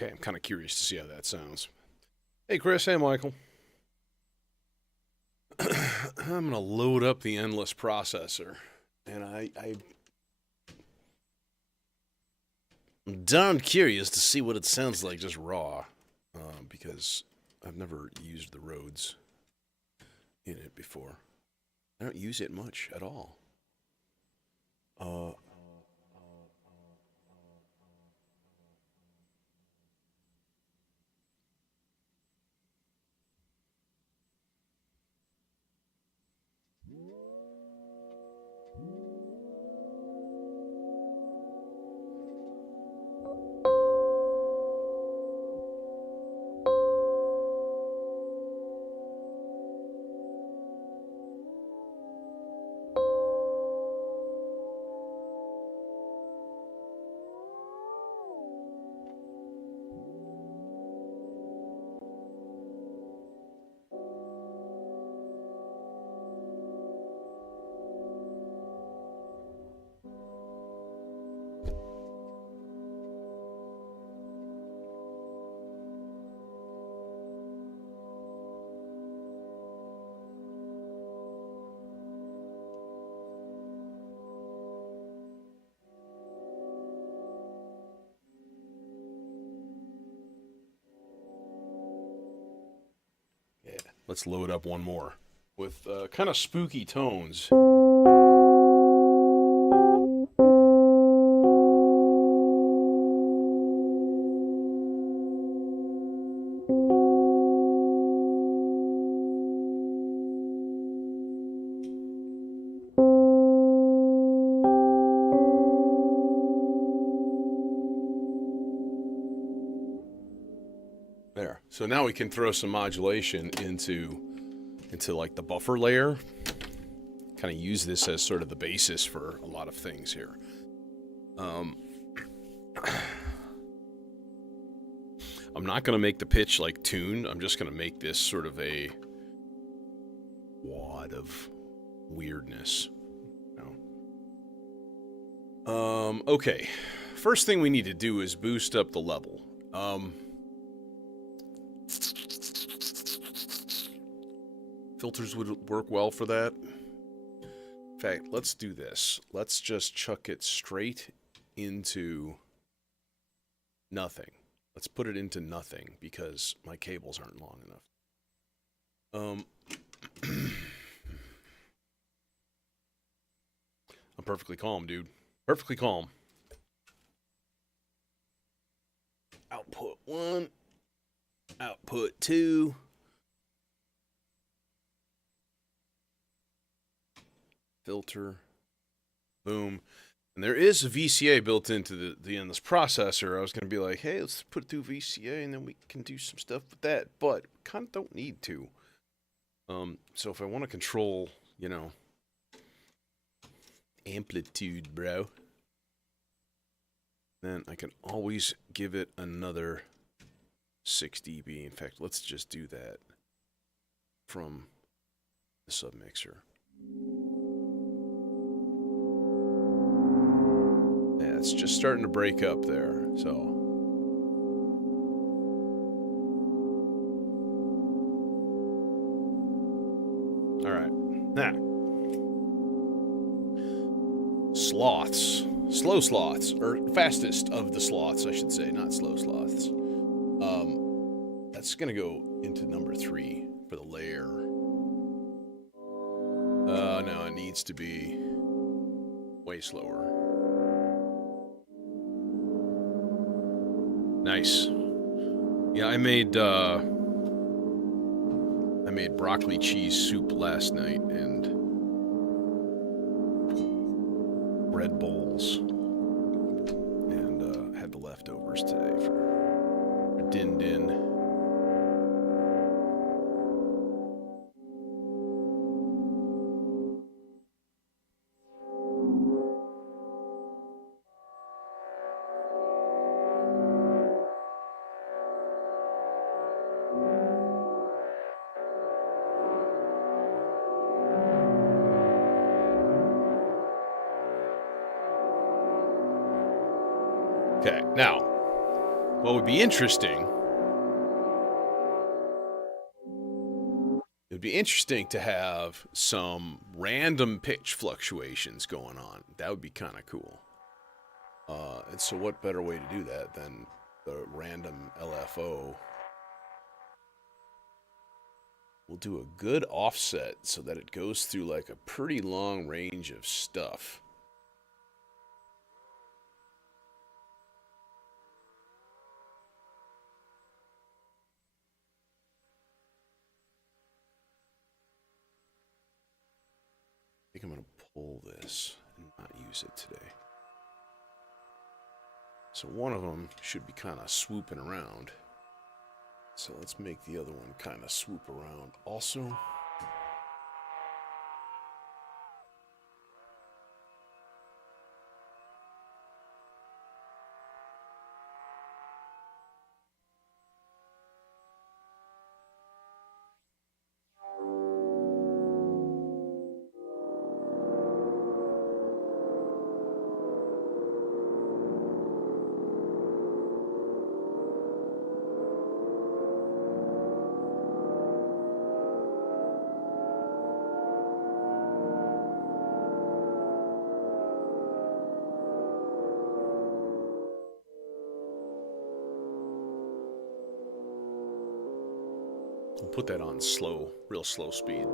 Okay, I'm kind of curious to see how that sounds. Hey, Chris. Hey, Michael. I'm going to load up the endless processor. And I'm darn curious to see what it sounds like just raw. Because I've never used the Rhodes in it before. I don't use it much at all. Uh, yeah, let's load up one more with kind of spooky tones. There. So now we can throw some modulation into like the buffer layer. Kind of use this as sort of the basis for a lot of things here. Um, I'm not going to make the pitch like tune. I'm just going to make this sort of a wad of weirdness. Okay. First thing we need to do is boost up the level. Filters would work well for that. In fact, let's do this. Let's just chuck it straight into nothing. Let's put it into nothing because my cables aren't long enough. I'm perfectly calm, dude. Perfectly calm. Output 1. Output 2. Filter. Boom. And there is a VCA built into the endless processor. I was going to be like, hey, let's put it through VCA and then we can do some stuff with that. But kind of don't need to. So if I want to control, you know, amplitude, bro, then I can always give it another 6 dB. In fact, let's just do that from the submixer. Yeah, it's just starting to break up there, so. All right, now. Sloths. Slow sloths, or fastest of the sloths, I should say, not slow sloths. That's gonna go into number 3 for the layer. No, it needs to be way slower. Nice. Yeah, I made broccoli cheese soup last night and bread bowls, and had the leftovers today for din din. Okay, now, What would be interesting... It would be interesting to have some random pitch fluctuations going on. That would be kind of cool. And so what better way to do that than the random LFO? We'll do a good offset so that it goes through like a pretty long range of stuff. I think I'm going to pull this and not use it today. So one of them should be kind of swooping around. So let's make the other one kind of swoop around also. We'll put that on slow, real slow speed.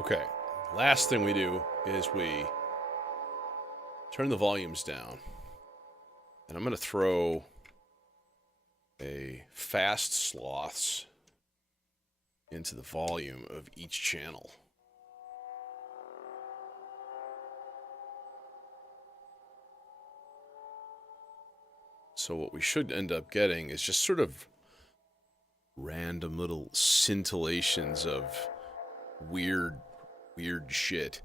Okay, last thing we do is we turn the volumes down. And I'm going to throw a fast sloths into the volume of each channel. So what we should end up getting is just sort of random little scintillations of weird shit.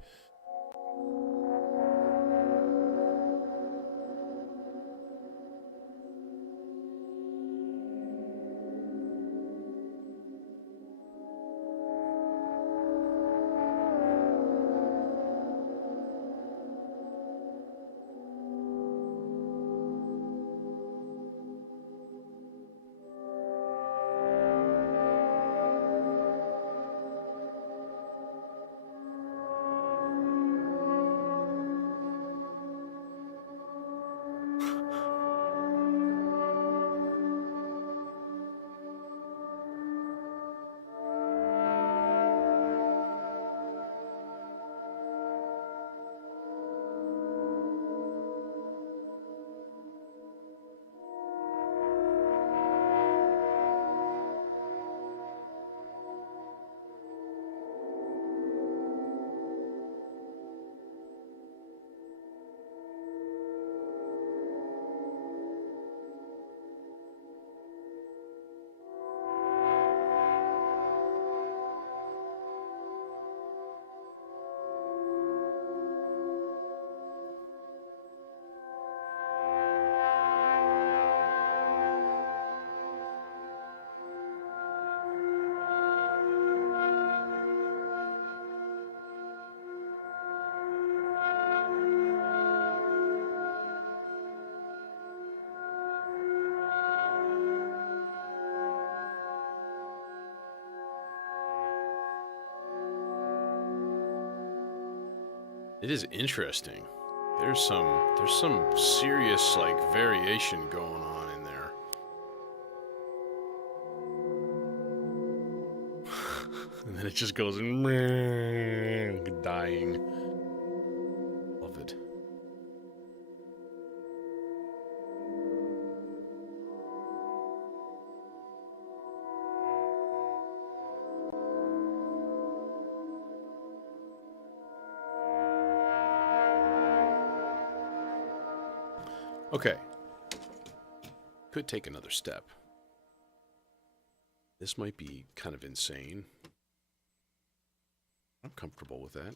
It is interesting. There's some serious like variation going on in there. And then it just goes dying. Love it. Okay. Could take another step. This might be kind of insane. I'm comfortable with that.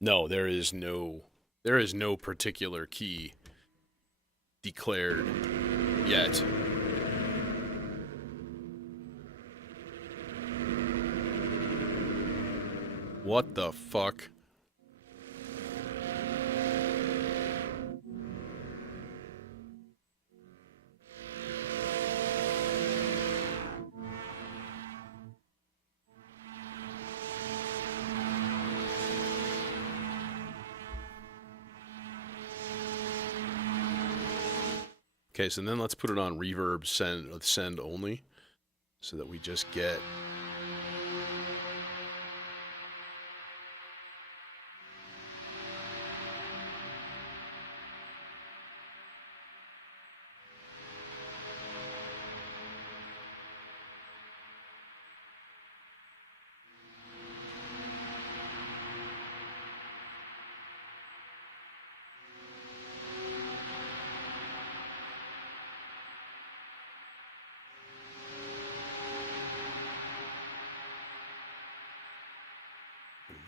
No, there is no particular key declared yet. What the fuck? Okay, so then let's put it on reverb send only, so that we just get.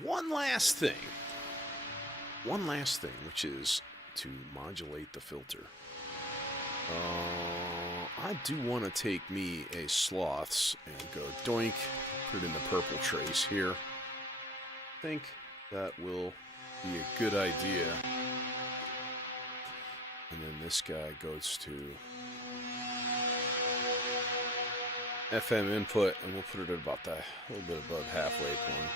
One last thing, which is to modulate the filter. I do want to take me a sloths and go doink, put it in the purple trace here. I think that will be a good idea. And then this guy goes to FM input, and we'll put it at about a little bit above halfway point.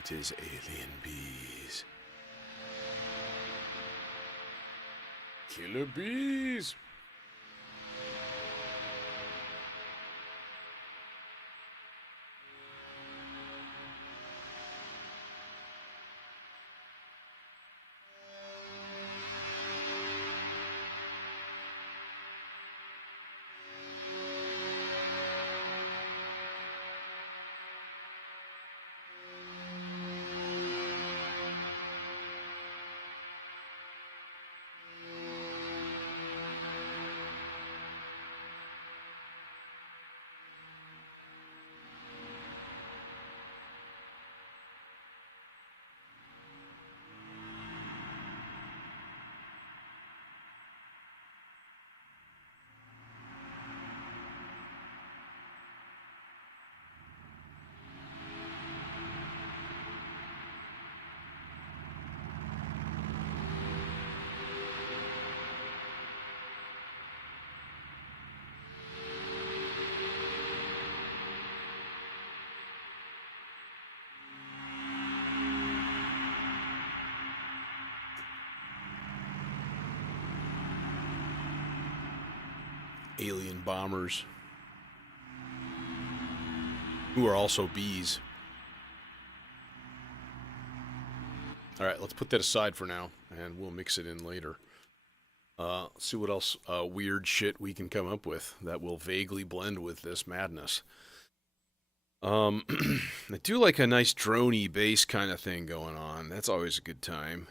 It is alien bees. Killer bees! Alien bombers, who are also bees. Alright, let's put that aside for now, and we'll mix it in later. See what else weird shit we can come up with that will vaguely blend with this madness. I do like a nice droney bass kind of thing going on. That's always a good time.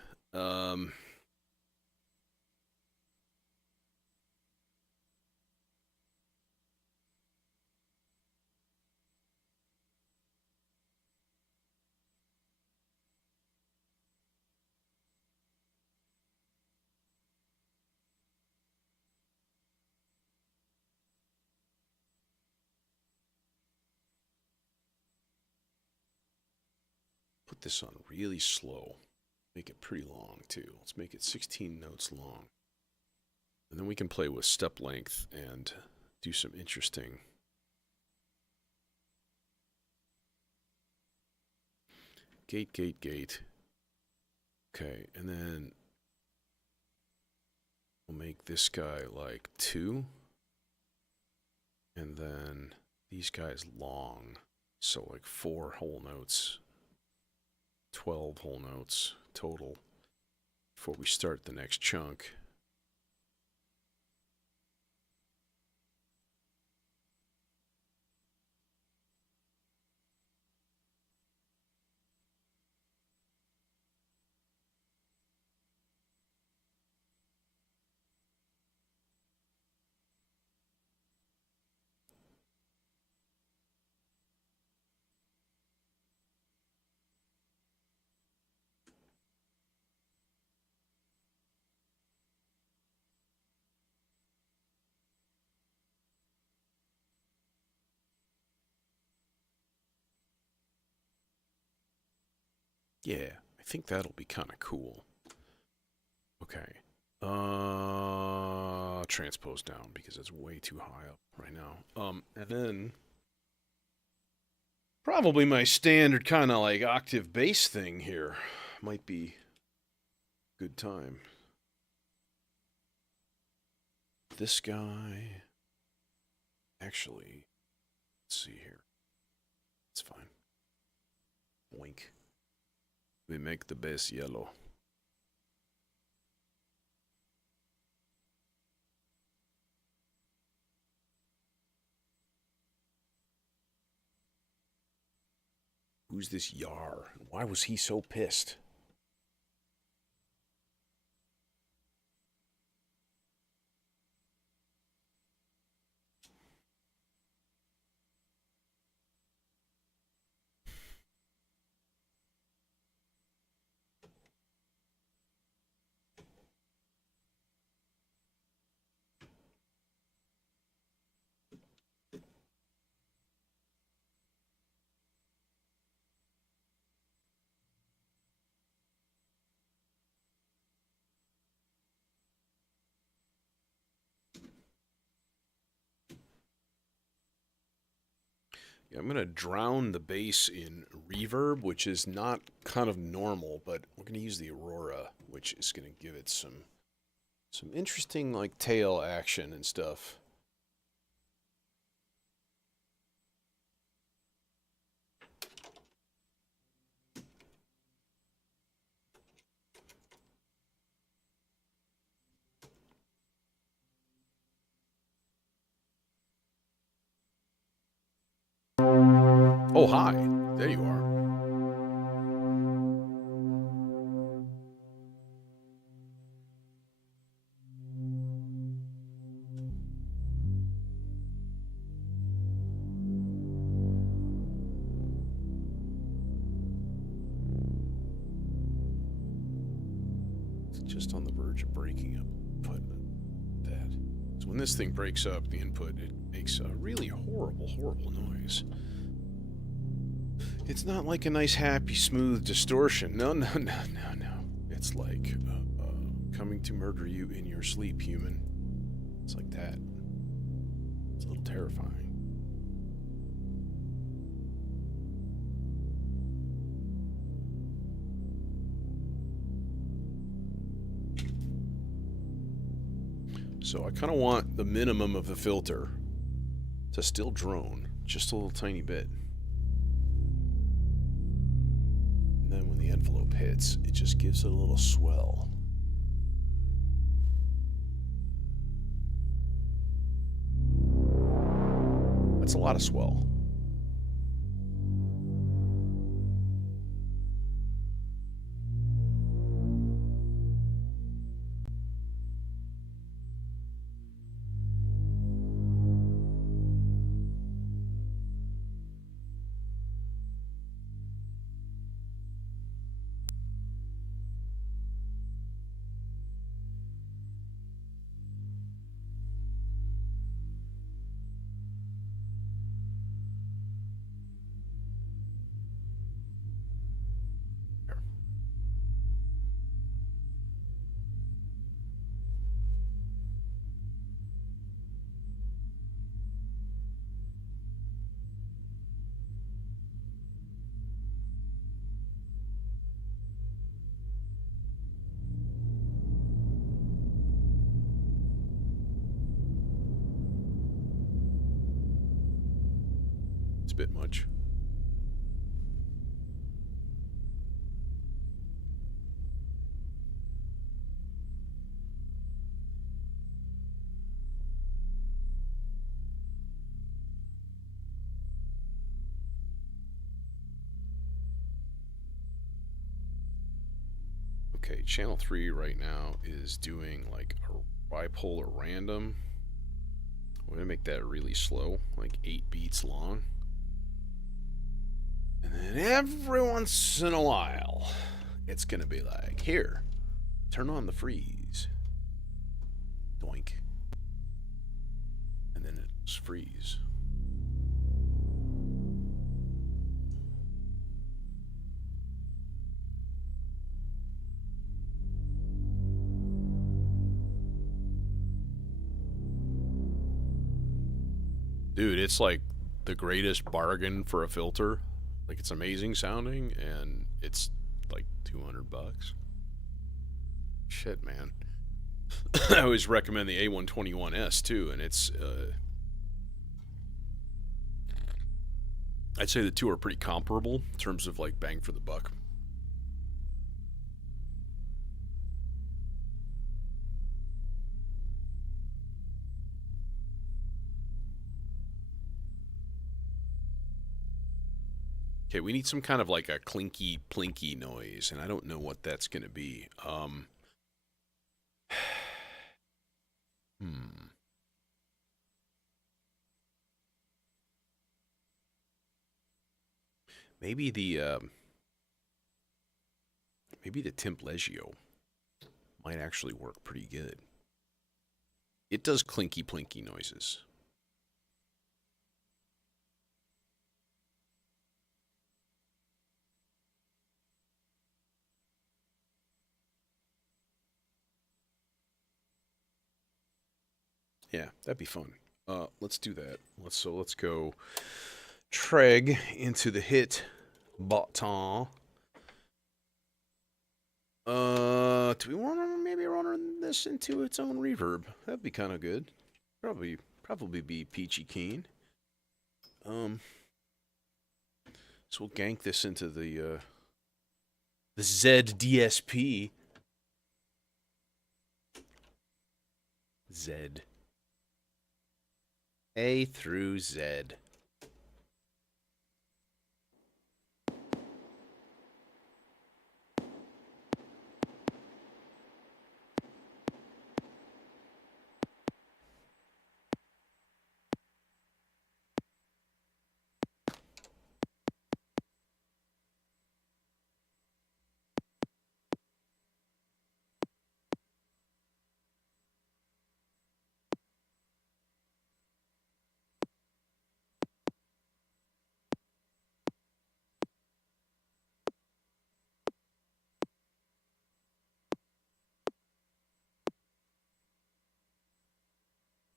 Put this on really slow. Make it pretty long, too. Let's make it 16 notes long. And then we can play with step length and do some interesting gate. Okay, and then we'll make this guy like 2. And then these guys long. So like 4 whole notes. 12 whole notes total before we start the next chunk. Yeah, I think that'll be kind of cool. Okay. Transpose down because it's way too high up right now. And then probably my standard kind of like octave bass thing here might be good time. This guy, actually, let's see here. It's fine. Wink. We make the bass yellow. Who's this Yar? Why was he so pissed? I'm going to drown the bass in reverb, which is not kind of normal, but we're going to use the Aurora, which is going to give it some interesting like tail action and stuff. Oh, hi. There you are. It's just on the verge of breaking up. Put that. So when this thing breaks up, the input, it makes a really horrible, horrible noise. It's not like a nice, happy, smooth distortion. No. It's like coming to murder you in your sleep, human. It's like that. It's a little terrifying. So I kind of want the minimum of the filter to still drone, just a little tiny bit. Then when the envelope hits, it just gives it a little swell. That's a lot of swell. a bit much. Okay, channel 3 right now is doing like a bipolar random. We're gonna make that really slow, like 8 beats long. And then every once in a while, it's gonna be like, here, turn on the freeze. Doink. And then it's freeze. Dude, it's like the greatest bargain for a filter. Like, it's amazing sounding, and it's like $200. Shit, man. I always recommend the A121S too, and it's I'd say the two are pretty comparable in terms of like bang for the buck. Okay, we need some kind of like a clinky plinky noise, and I don't know what that's gonna be. Maybe the Timplegio might actually work pretty good. It does clinky plinky noises. Yeah, that'd be fun. Let's do that. Let's go Treg into the hit button. Do we want to maybe run this into its own reverb? That'd be kind of good. Probably be peachy keen. So we'll gank this into the ZDSP. Z. A through Z.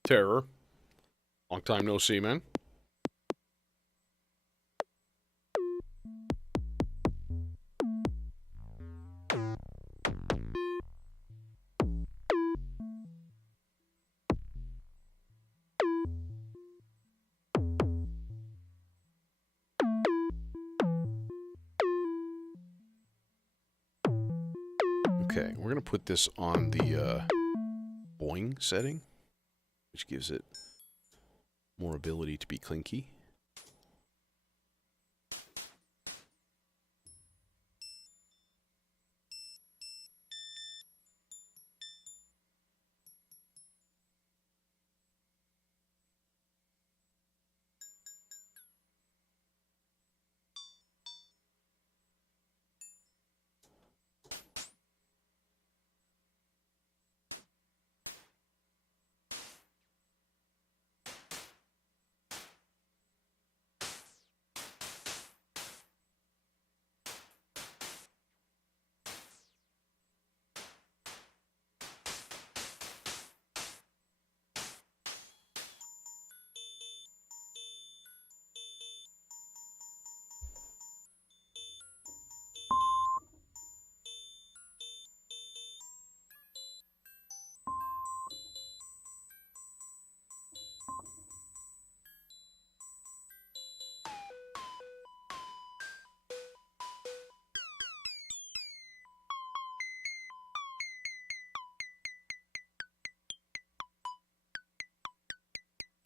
Terror. Long time no see, man. Okay, we're going to put this on the boing setting, which gives it more ability to be clinky.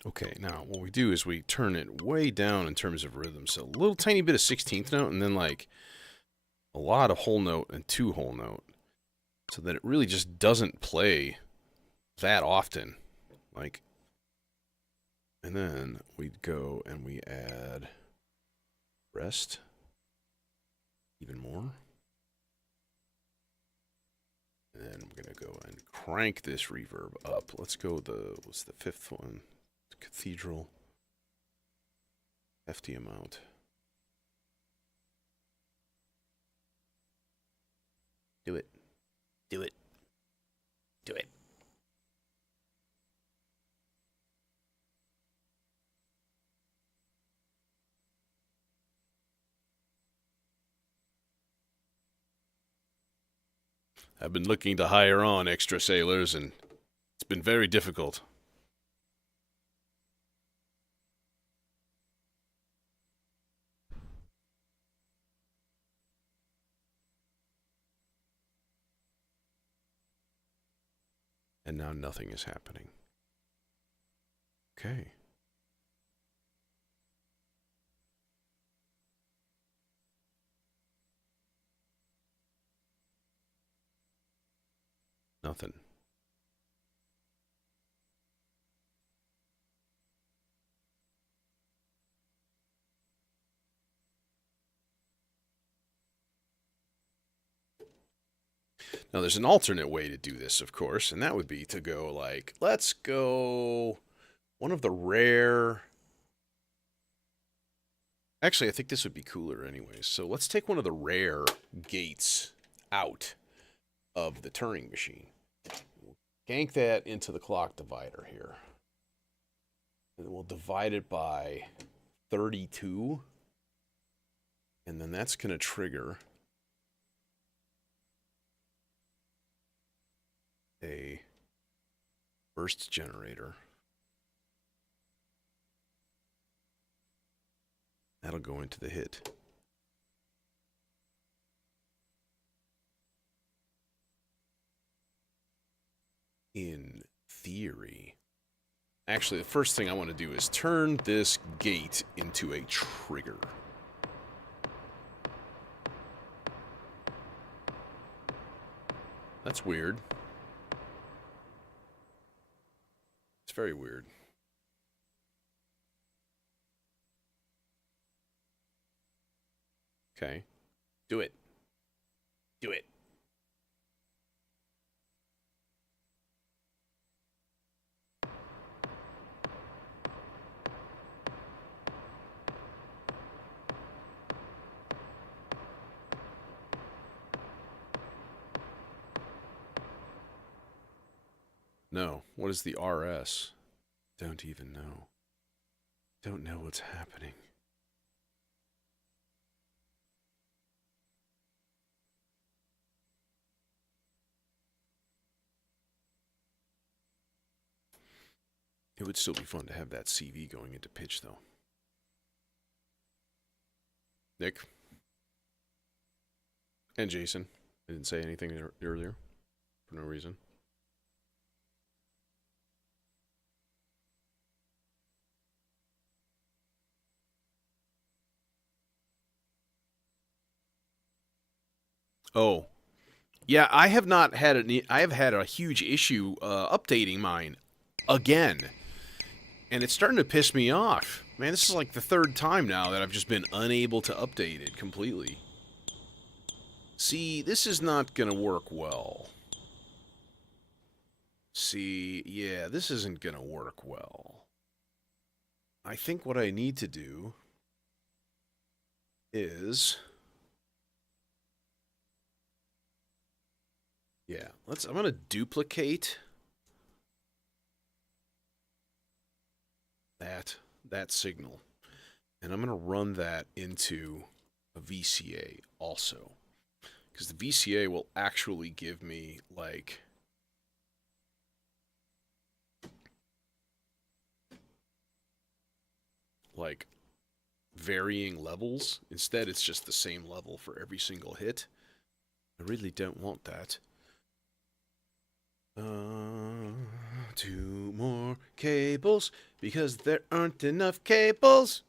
Okay, now what we do is we turn it way down in terms of rhythm. So a little tiny bit of 16th note and then like a lot of whole note and 2 whole note. So that it really just doesn't play that often. Like, and then we go and we add rest even more. And then we're going to go and crank this reverb up. Let's go what's the 5th one? Cathedral. Hefty amount. Do it. Do it. Do it. I've been looking to hire on extra sailors, and it's been very difficult. And now nothing is happening. Okay. Nothing. Now, there's an alternate way to do this, of course, and that would be to go like, let's go one of the rare... Actually, I think this would be cooler anyways. So let's take one of the rare gates out of the Turing machine. We'll gank that into the clock divider here. And then we'll divide it by 32. And then that's going to trigger a burst generator. That'll go into the hit. In theory. Actually, the first thing I want to do is turn this gate into a trigger. That's weird. It's very weird. Okay. Do it. Do it. No. What is the RS? Don't even know. Don't know what's happening. It would still be fun to have that CV going into pitch, though. Nick? And Jason. I didn't say anything earlier. For no reason. Oh. Yeah, I have not had I have had a huge issue updating mine again. And it's starting to piss me off. Man, this is like the 3rd time now that I've just been unable to update it completely. See, this is not going to work well. See, yeah, this isn't going to work well. I think what I need to do is... Yeah, I'm going to duplicate that signal. And I'm going to run that into a VCA also. Because the VCA will actually give me, like varying levels. Instead, it's just the same level for every single hit. I really don't want that. 2 more cables because there aren't enough cables.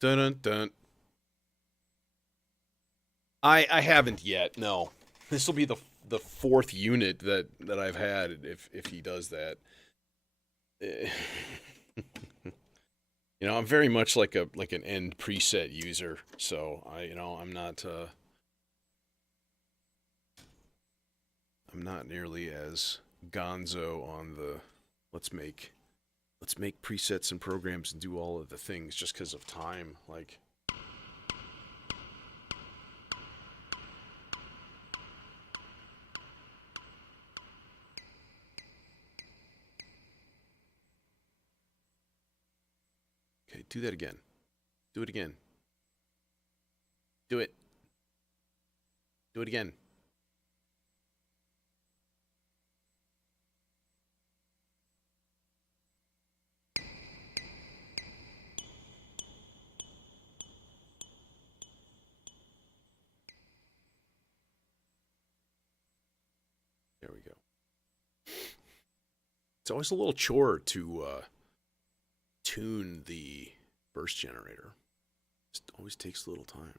Dun dun dun. I haven't yet. No, this will be the fourth unit that I've had if he does that. I'm very much like an end preset user, so I'm not nearly as gonzo on the let's make presets and programs and do all of the things just because of time. Like, okay, do that again. Do it again. Do it. Do it again. There we go. It's always a little chore to tune the burst generator. It always takes a little time.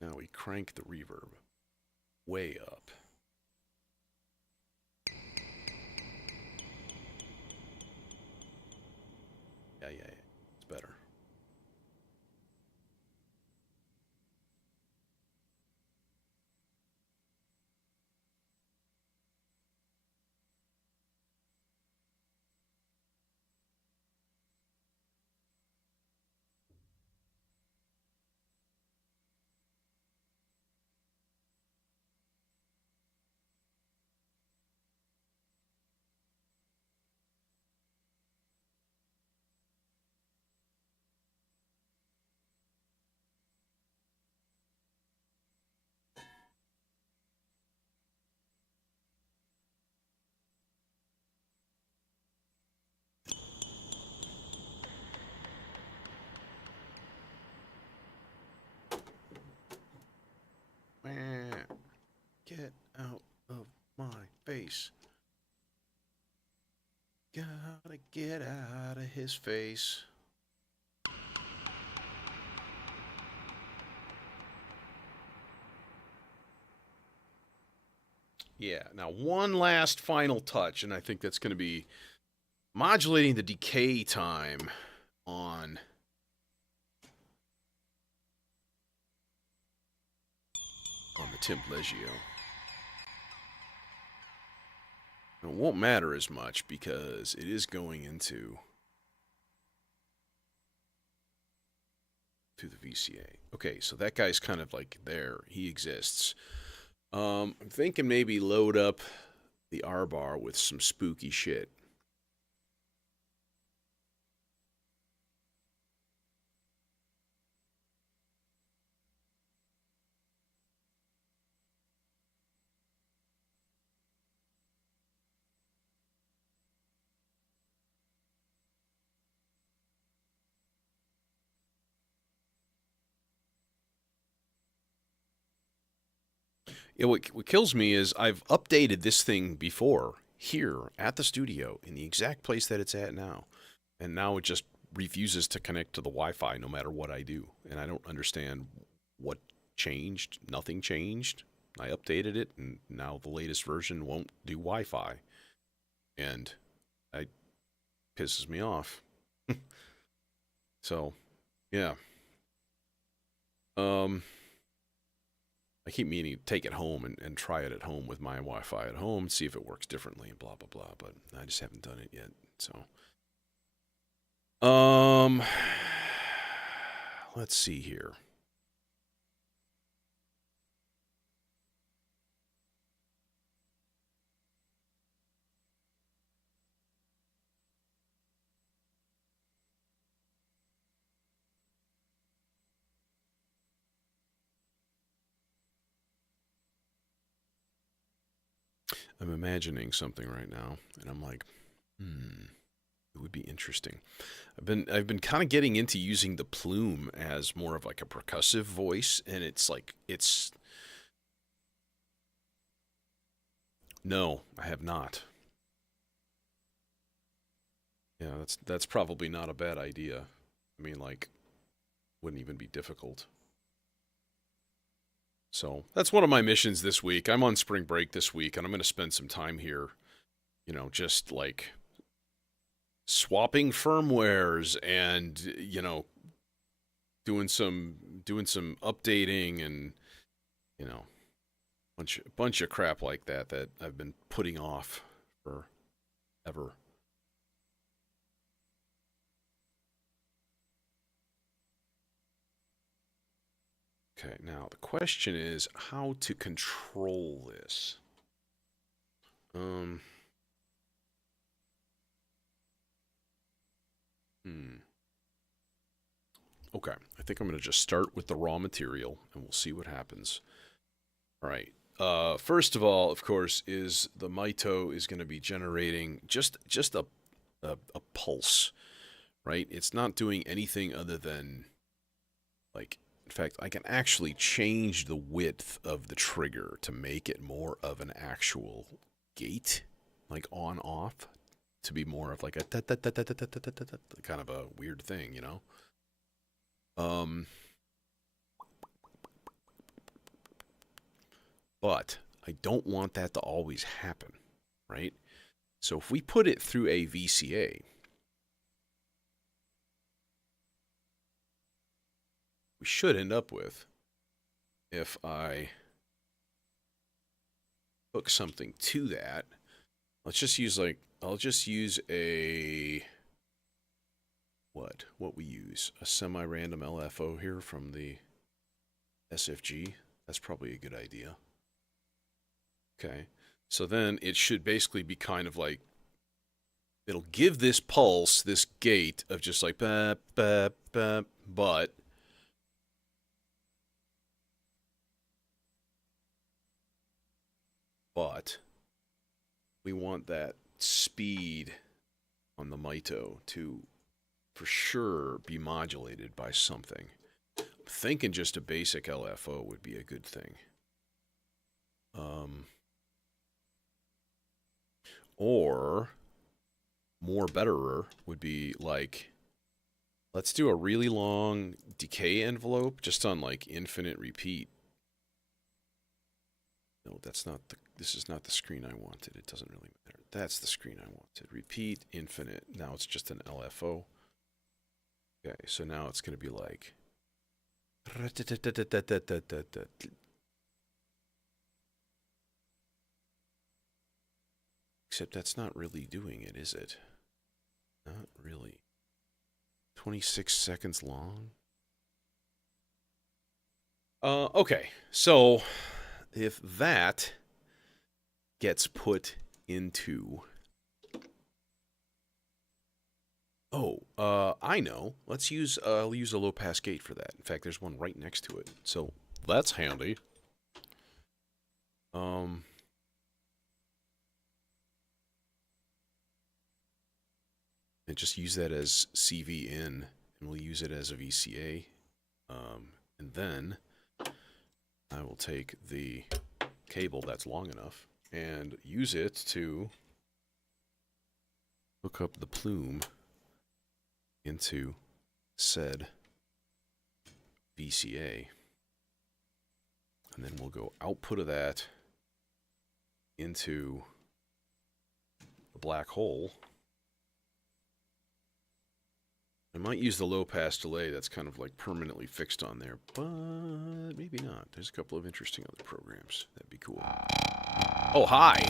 Now we crank the reverb way up. Yeah, it's better. Get out of my face. Gotta get out of his face. Yeah, now one last final touch, and I think that's going to be modulating the decay time on the Templegio. It won't matter as much because it is going into the VCA. Okay, so that guy's kind of like there. He exists. I'm thinking maybe load up the R-bar with some spooky shit. Yeah, what kills me is I've updated this thing before here at the studio in the exact place that it's at now. And now it just refuses to connect to the Wi-Fi no matter what I do. And I don't understand what changed. Nothing changed. I updated it, and now the latest version won't do Wi-Fi. And it pisses me off. So, yeah. I keep meaning to take it home and try it at home with my Wi-Fi at home, see if it works differently, and blah, blah, blah. But I just haven't done it yet. So, let's see here. I'm imagining something right now, and I'm like, it would be interesting. I've been kind of getting into using the plume as more of like a percussive voice, and it's No, I have not. Yeah, that's probably not a bad idea. I mean, like, wouldn't even be difficult. So that's one of my missions this week. I'm on spring break this week, and I'm going to spend some time here, just like swapping firmwares and doing some updating and you know bunch of crap like that I've been putting off forever. Okay, now the question is how to control this. Um, hmm. Okay, I think I'm going to just start with the raw material and we'll see what happens. All right. First of all, of course, is the Mito is going to be generating just a pulse, right? It's not doing anything other than like. In fact, I can actually change the width of the trigger to make it more of an actual gate, like on off, to be more of like a kind of a weird thing, Um, but I don't want that to always happen, right? So if we put it through a VCA, we should end up with, if I hook something to that, let's just use I'll just use what we use, a semi-random LFO here from the SFG. That's probably a good idea. Okay, so then it should basically be kind of like, it'll give this pulse, this gate of just like, bah, bah, bah, but we want that speed on the Mito to for sure be modulated by something. I'm thinking just a basic LFO would be a good thing. Or more betterer would be like, let's do a really long decay envelope just on like infinite repeat. No, this is not the screen I wanted. It doesn't really matter. That's the screen I wanted. Repeat, infinite. Now it's just an LFO. Okay, so now it's going to be like. Except that's not really doing it, is it? Not really. 26 seconds long? Okay, so if that gets put into... I know. I'll use a low pass gate for that. In fact, there's one right next to it. So that's handy. And just use that as CV in, and we'll use it as a VCA. And then I will take the cable that's long enough and use it to hook up the plume into said VCA. And then we'll go output of that into the black hole. I might use the low pass delay that's kind of like permanently fixed on there, but maybe not. There's a couple of interesting other programs. That'd be cool. Oh, hi!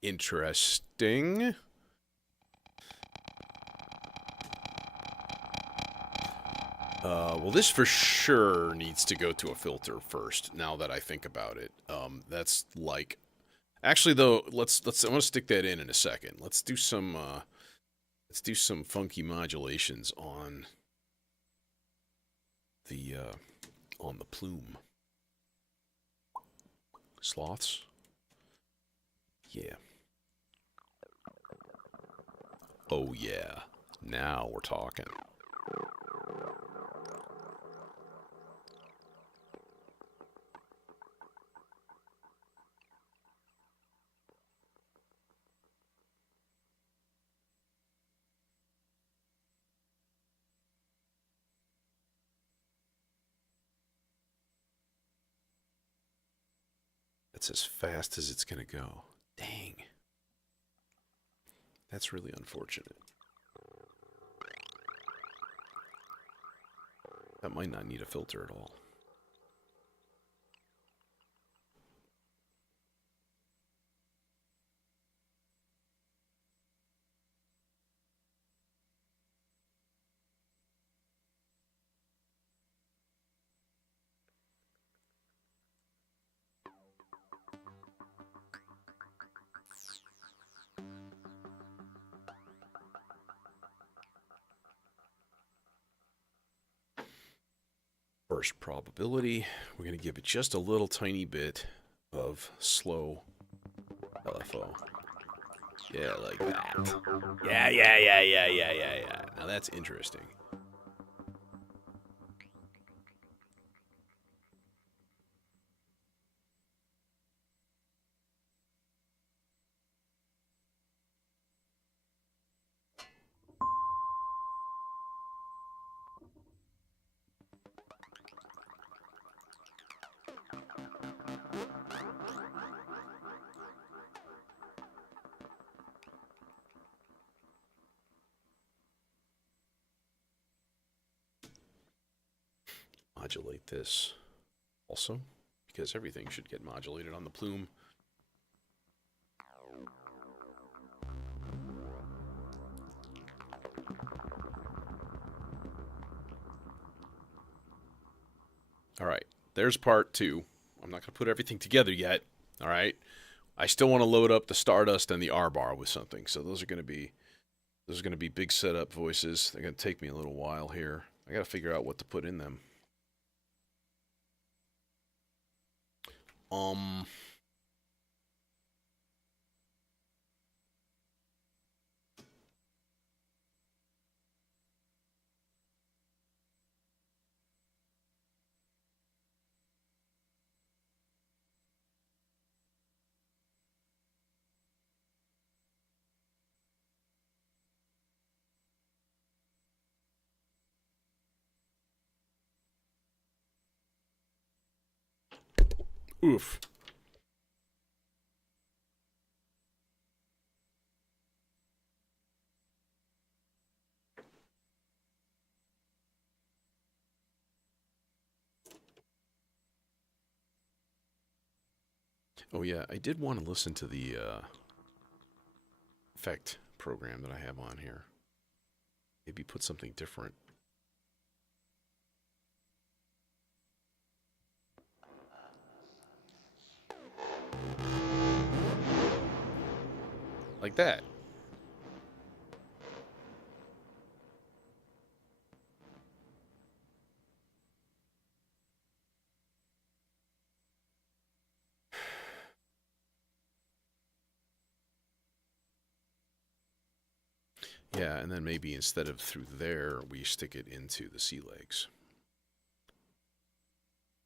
Interesting. Well, this for sure needs to go to a filter first. Now that I think about it, that's like, actually though, let's. I want to stick that in a second. Let's do some funky modulations on the plume. Sloths. Yeah. Oh yeah, now we're talking. That's as fast as it's gonna go. Dang. That's really unfortunate. That might not need a filter at all. First probability, we're going to give it just a little tiny bit of slow LFO. Yeah, like that. Yeah. Now that's interesting. Modulate this also, because everything should get modulated on the plume. All right, there's part 2. I'm not going to put everything together yet. All right, I still want to load up the Stardust and the R bar with something. So those are going to be big setup voices. They're going to take me a little while here. I got to figure out what to put in them. Oof. Oh yeah, I did want to listen to the effect program that I have on here. Maybe put something different. Like that. Yeah, and then maybe instead of through there, we stick it into the sea legs.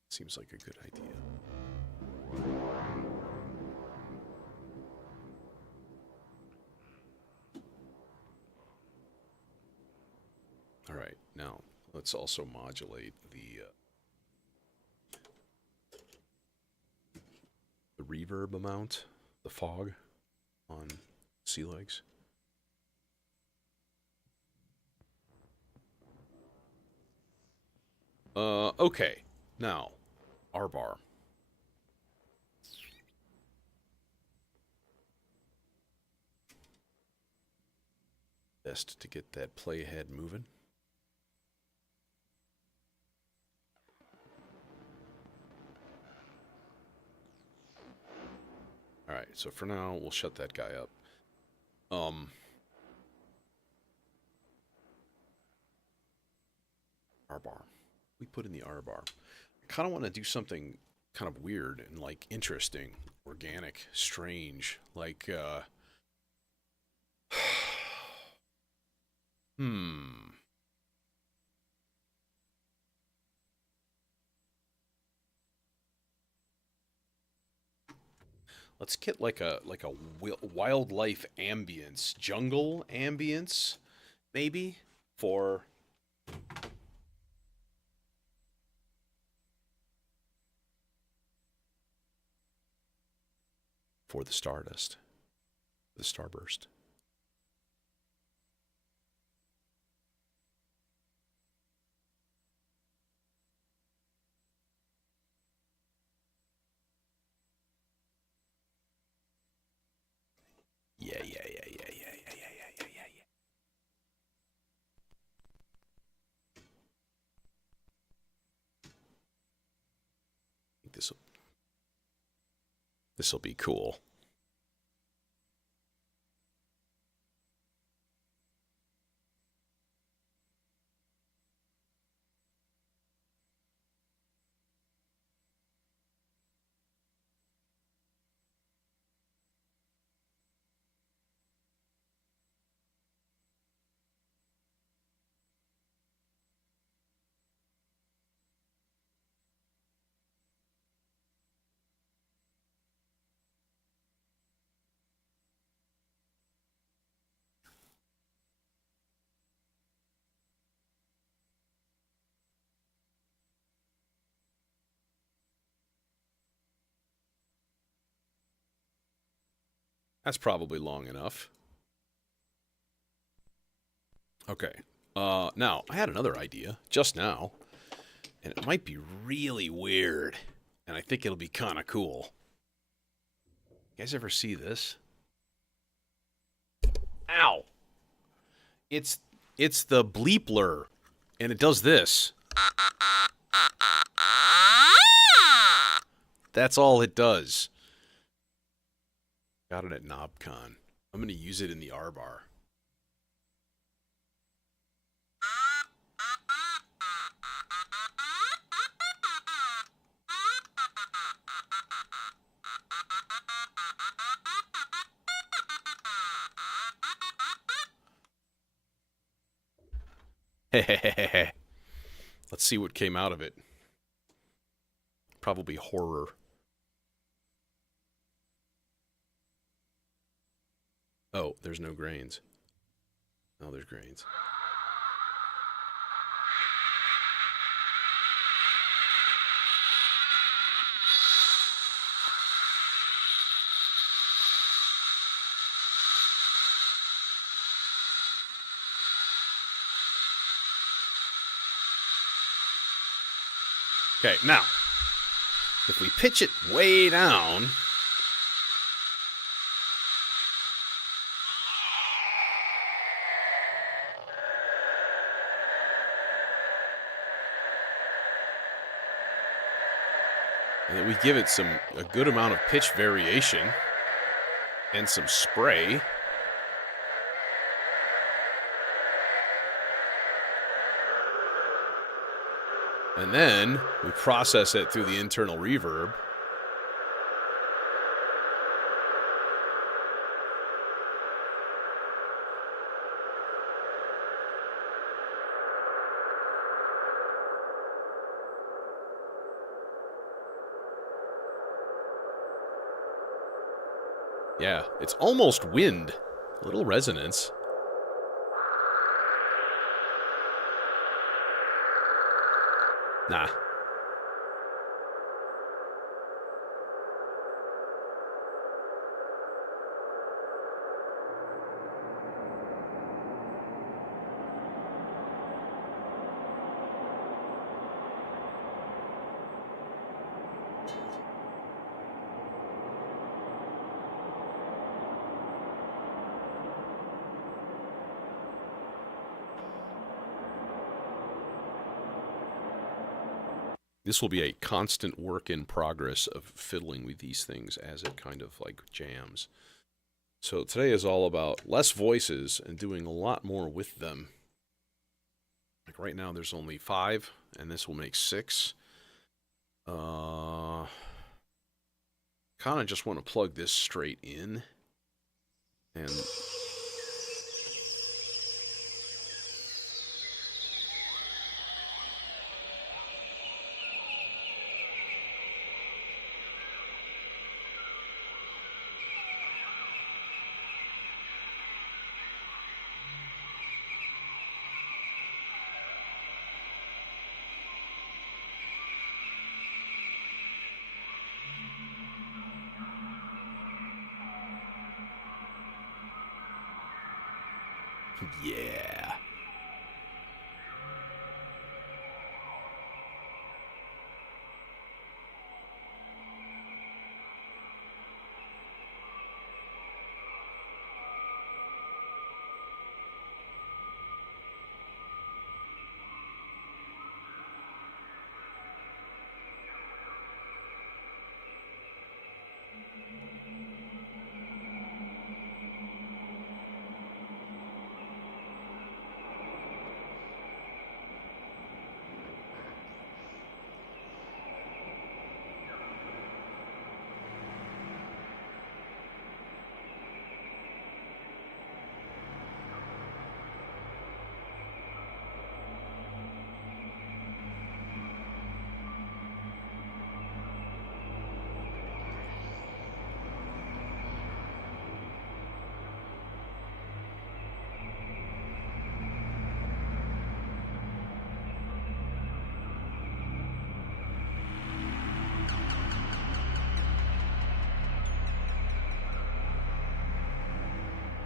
Seems like a good idea. All right, now let's also modulate the reverb amount, the fog on sea legs. Okay. Now, R bar. Best to get that playhead moving. All right, so for now, we'll shut that guy up. R bar. We put in the R bar. I kind of want to do something kind of weird and like interesting, organic, strange, like Hmm. Let's get like a wildlife ambience, jungle ambience, maybe for the Stardust, the Starburst. Yeah, yeah, yeah, yeah, yeah, yeah, yeah, yeah, yeah, yeah. I think this'll be cool. That's probably long enough. Okay. Now I had another idea just now, and it might be really weird, and I think it'll be kind of cool. You guys ever see this? Ow! It's it's the bleepler, and it does this. That's all it does. Got it at KnobCon. I'm gonna use it in the R bar. Let's see what came out of it. Probably horror. Oh, there's no grains. Oh, there's grains. Okay, now, if we pitch it way down, and then we give it a good amount of pitch variation and some spray. And then we process it through the internal reverb. Yeah, it's almost wind. A little resonance. Nah. This will be a constant work in progress of fiddling with these things as it kind of like jams. So today is all about less voices and doing a lot more with them. Like right now there's only 5, and this will make 6. Kind of just want to plug this straight in. And Yeah.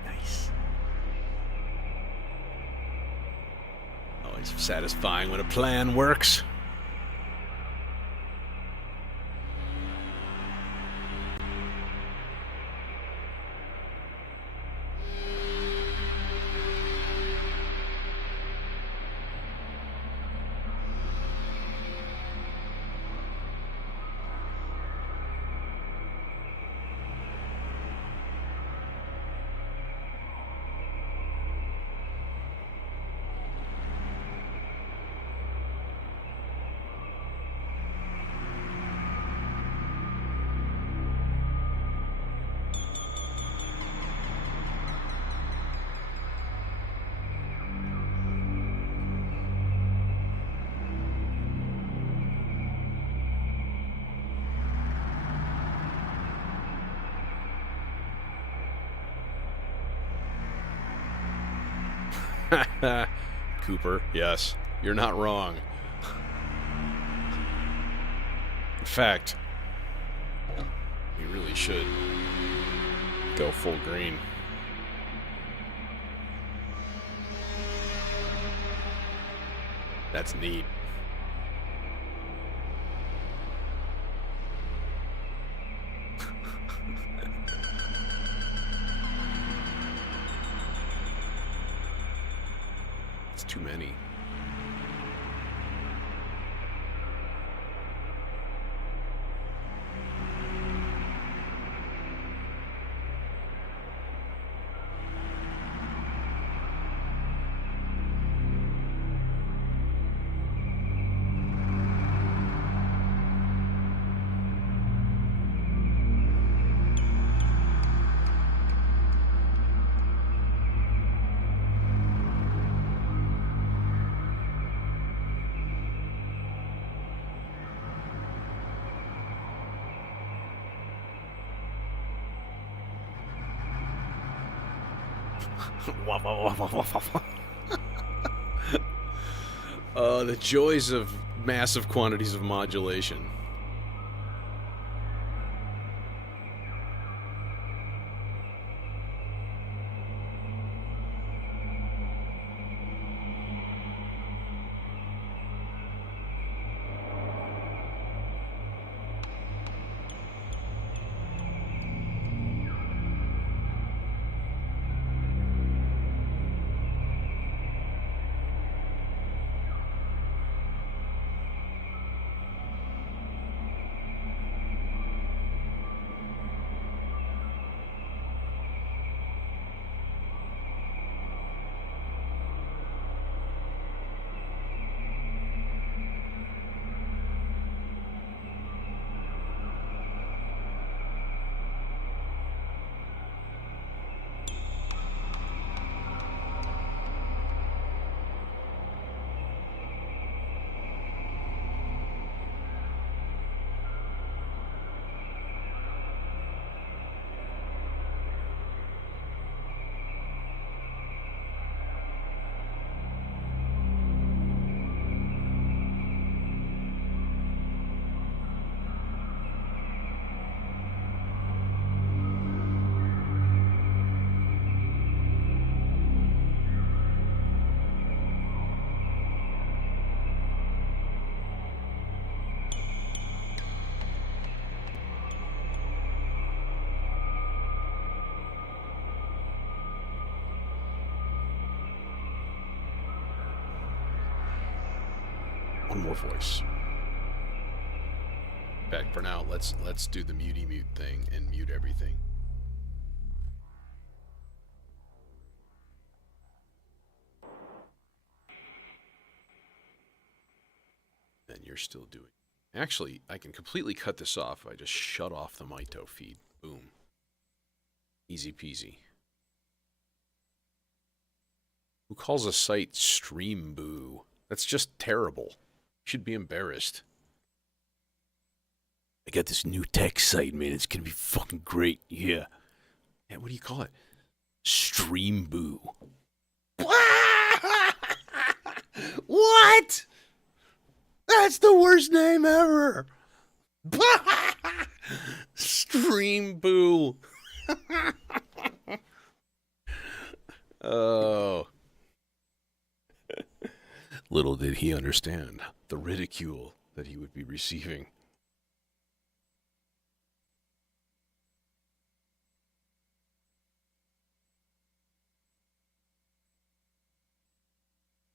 Nice. Always satisfying when a plan works. Cooper, yes, you're not wrong. In fact, we really should go full green. That's neat. It's too many. The joys of massive quantities of modulation. one more voice. In fact, for now, let's do the mute thing and mute everything. And you're still doing. Actually, I can completely cut this off if I just shut off the Mito feed. Boom. Easy peasy. Who calls a site Streamboo? That's just terrible. You should be embarrassed. I got this new tech site, man. It's gonna be fucking great. Yeah. Yeah, what do you call it? Streamboo. What? That's the worst name ever. Streamboo. Oh. Little did he understand the ridicule that he would be receiving.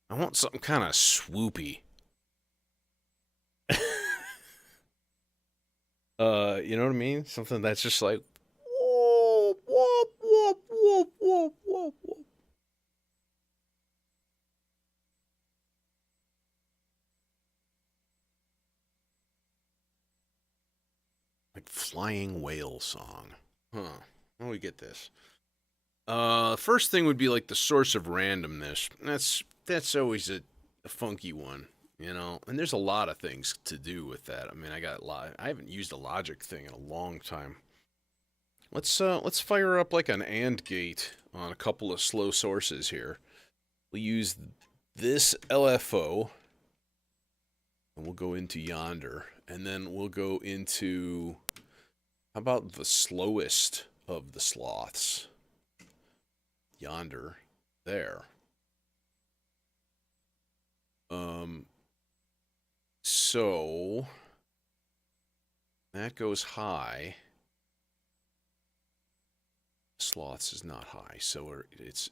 I want something kind of swoopy. You know what I mean? Something that's just like whoop, whoop, whoop, whoop, whoop, whoop, whoop. Like flying whale song. Huh. How do we get this? First thing would be like the source of randomness. That's always a funky one, you know. And there's a lot of things to do with that. I mean, I haven't used a logic thing in a long time. Let's fire up like an AND gate on a couple of slow sources here. We'll use this LFO, and we'll go into yonder, and then we'll go into, how about the slowest of the sloths? Yonder, there. So that goes high. Sloths is not high, so it's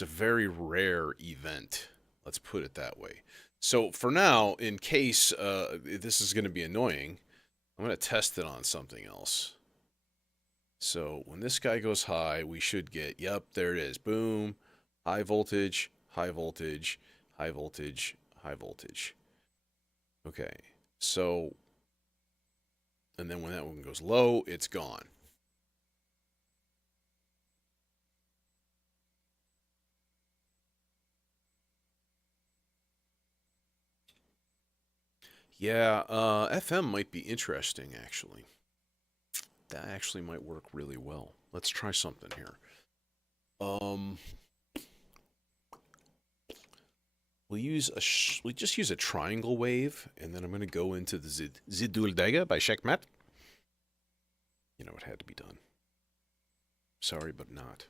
a very rare event. Let's put it that way. So for now, in case this is going to be annoying, I'm going to test it on something else. So when this guy goes high, we should get, yep, there it is. Boom. High voltage, high voltage, high voltage, high voltage. Okay. So, and then when that one goes low, it's gone. Yeah, FM might be interesting, actually. That actually might work really well. Let's try something here. We'll just use a triangle wave, and then I'm going to go into the Ziduldega by Shekmat. You know, it had to be done. Sorry, but not.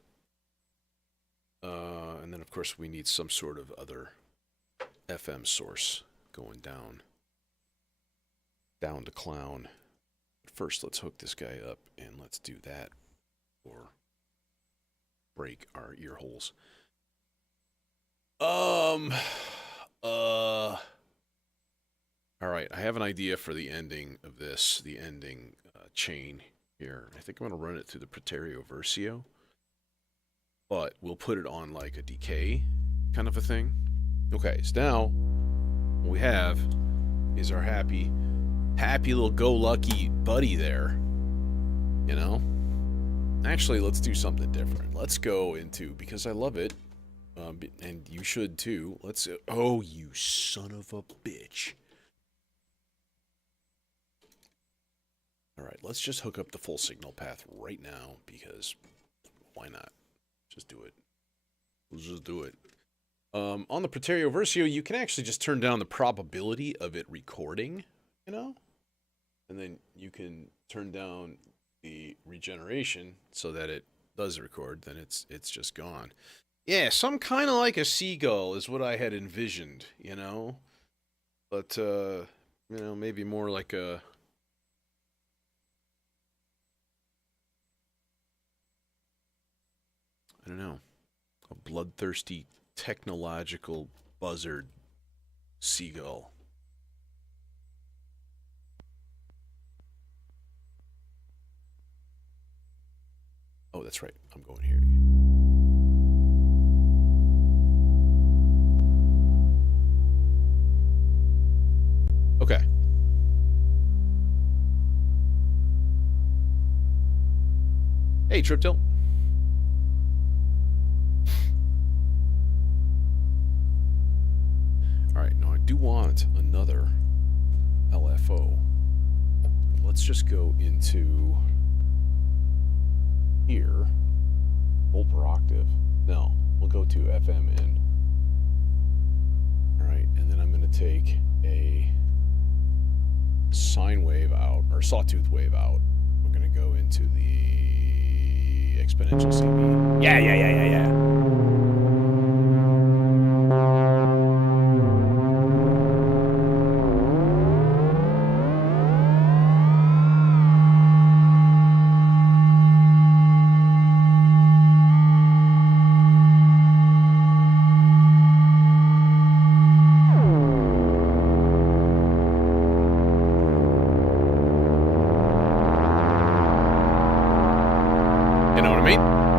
And then, of course, we need some sort of other FM source going down. Down to clown. First, let's hook this guy up, and let's do that, or break our ear holes. Alright, I have an idea for the ending of this, the ending chain here. I think I'm going to run it through the Preterio Versio, but we'll put it on like a decay kind of a thing. Okay, so now what we have is our happy little go-lucky buddy there, you know? Actually, let's do something different. Let's go into, because I love it, and you should too, oh, you son of a bitch. Alright, let's just hook up the full signal path right now, because why not? Just do it. Let's just do it. On the Preterio Versio, you can actually just turn down the probability of it recording, you know? And then you can turn down the regeneration so that it does record, then it's just gone. Yeah, some kind of like a seagull is what I had envisioned, you know? But, you know, maybe more like a... I don't know. A bloodthirsty technological buzzard seagull. Oh, that's right. I'm going here. Okay. Hey, Triptil. Alright, now I do want another LFO. Let's just go into here. Volt per octave. No, we'll go to FM in. Alright, and then I'm going to take a sine wave out, or sawtooth wave out. We're going to go into the exponential CV. Yeah.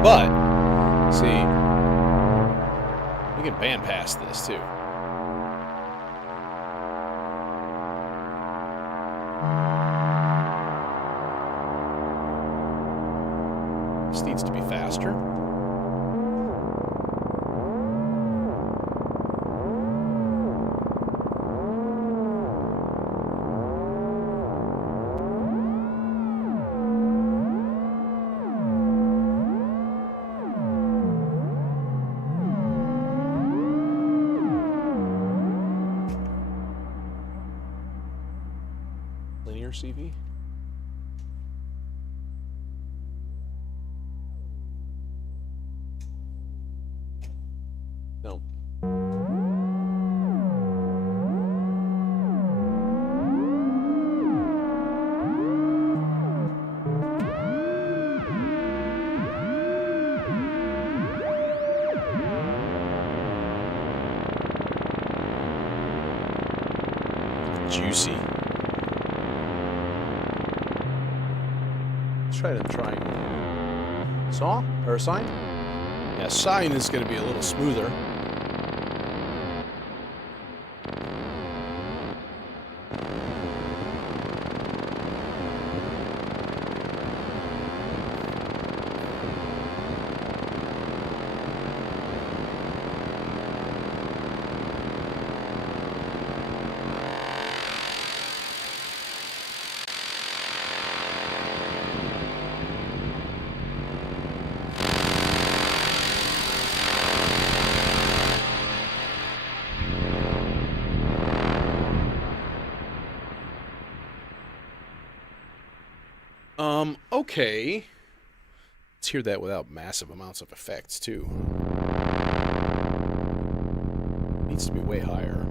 But, see, we can band pass this too. This needs to be faster. Linear CV? No. Juicy. Try to triangle. Saw? Or sine? Yeah, sine is going to be a little smoother. Okay. Let's hear that without massive amounts of effects, too. Needs to be way higher.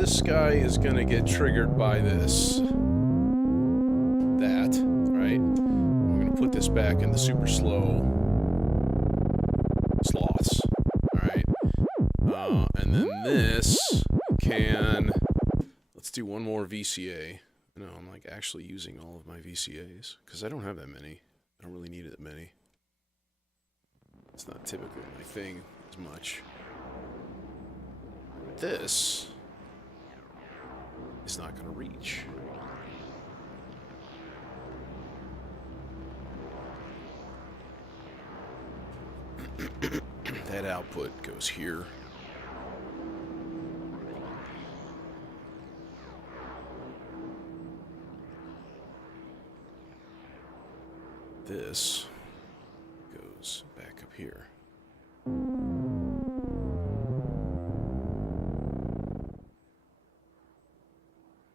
this guy is gonna get triggered by this. That, right? I'm gonna put this back in the super slow sloths, alright? And then this can... Let's do one more VCA. No, I'm like actually using all of my VCAs, because I don't have that many. I don't really need that many. It's not typically my thing as much. This is not going to reach. That output goes here. This goes back up here.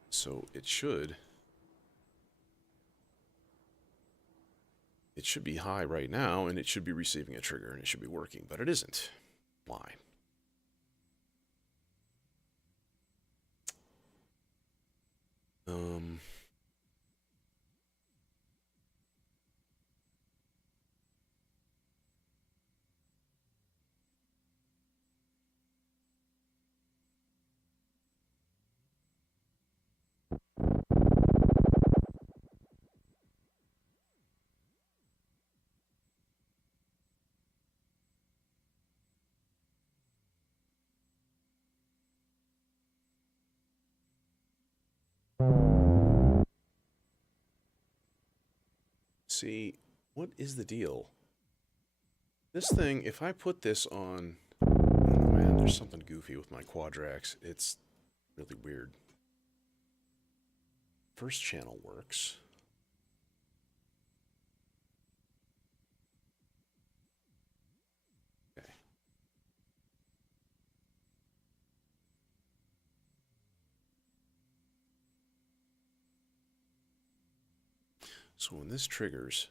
So it should be high right now, and it should be receiving a trigger, and it should be working, but it isn't. Why? See, what is the deal? This thing, if I put this on... Oh man, there's something goofy with my quadrax. It's really weird. First channel works. Okay. So when this triggers,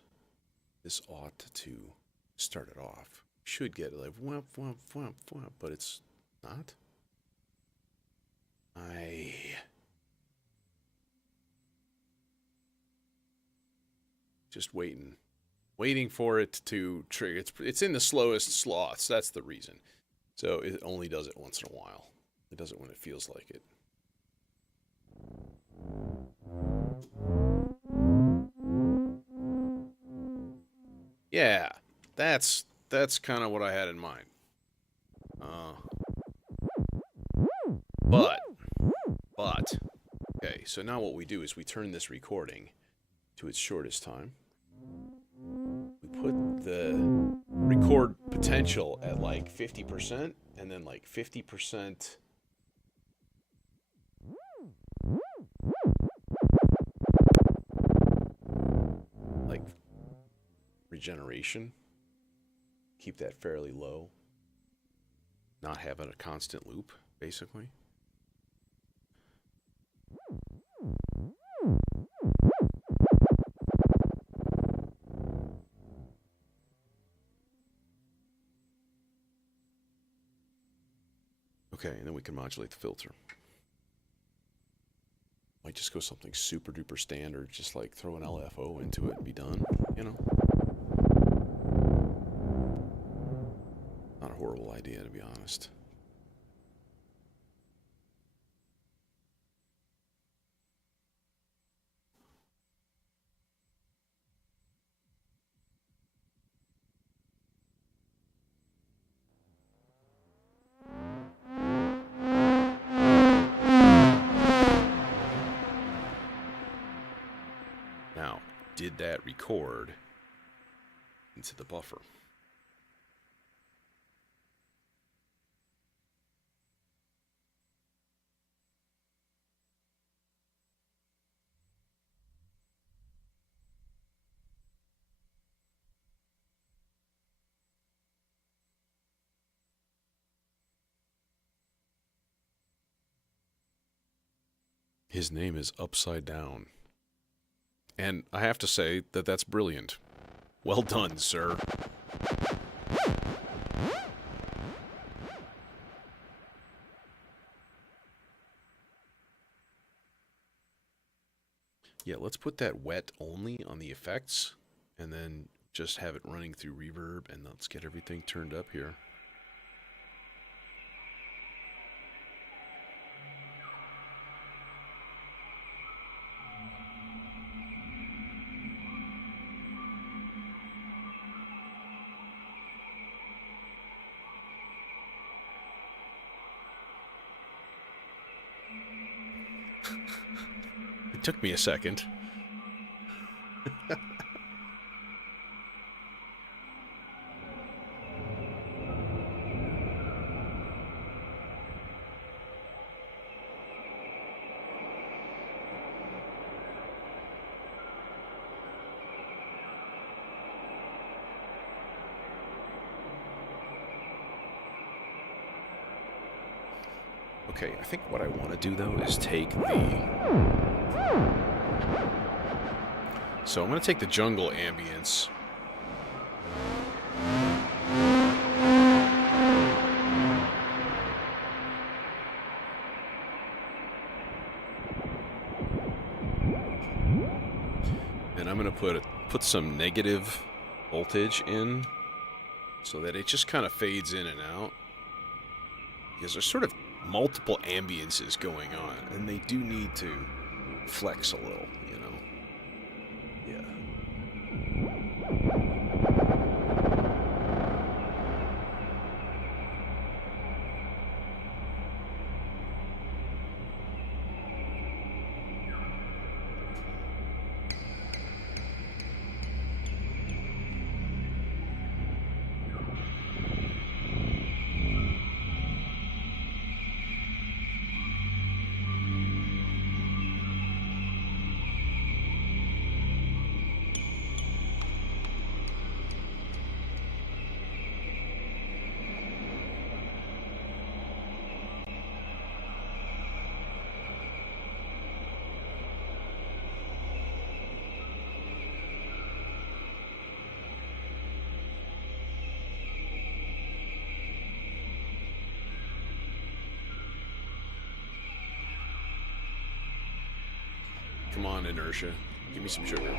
this ought to start it off. Should get like whomp, whomp, whomp, whomp, but it's not. Just waiting for it to trigger. It's in the slowest sloths. That's the reason. So it only does it once in a while. It does it when it feels like it. Yeah, that's kind of what I had in mind. But, okay, so now what we do is we turn this recording to its shortest time. We put the record potential at like 50%, and then like 50%... like regeneration. Keep that fairly low. Not have it a constant loop, basically. Okay, and then we can modulate the filter. Might just go something super duper standard, just like throw an LFO into it and be done, you know? Not a horrible idea, to be honest. Now, did that record into the buffer? His name is Upside Down. And I have to say that that's brilliant. Well done, sir. Yeah, let's put that wet only on the effects, and then just have it running through reverb, and let's get everything turned up here. It took me a second. Okay, I think what I want to do, though, is take the... So I'm going to take the jungle ambience. And I'm going to put some negative voltage in so that it just kind of fades in and out. Because there's sort of multiple ambiences going on, and they do need to flex a little, you know? Yeah. Come on, inertia. Give me some sugar.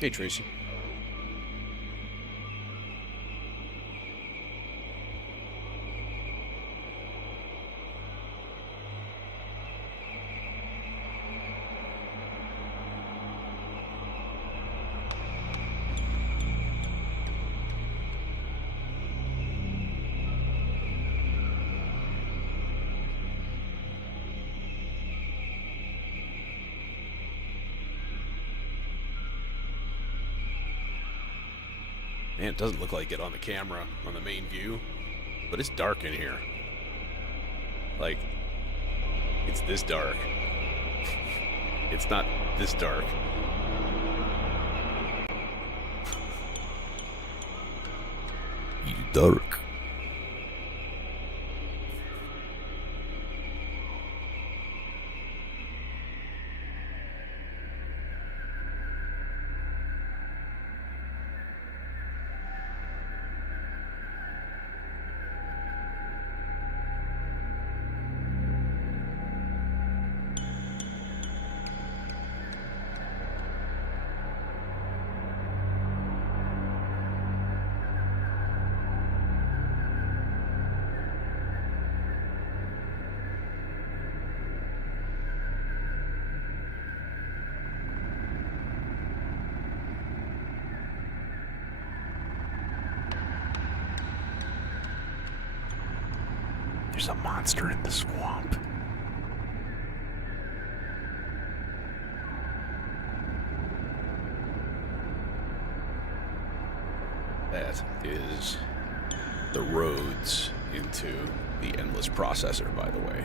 Hey, Tracy. Man, it doesn't look like it on the camera, on the main view, but it's dark in here. Like, it's this dark. It's not this dark. You dark. There's a monster in the swamp. That is the roads into the endless processor, by the way.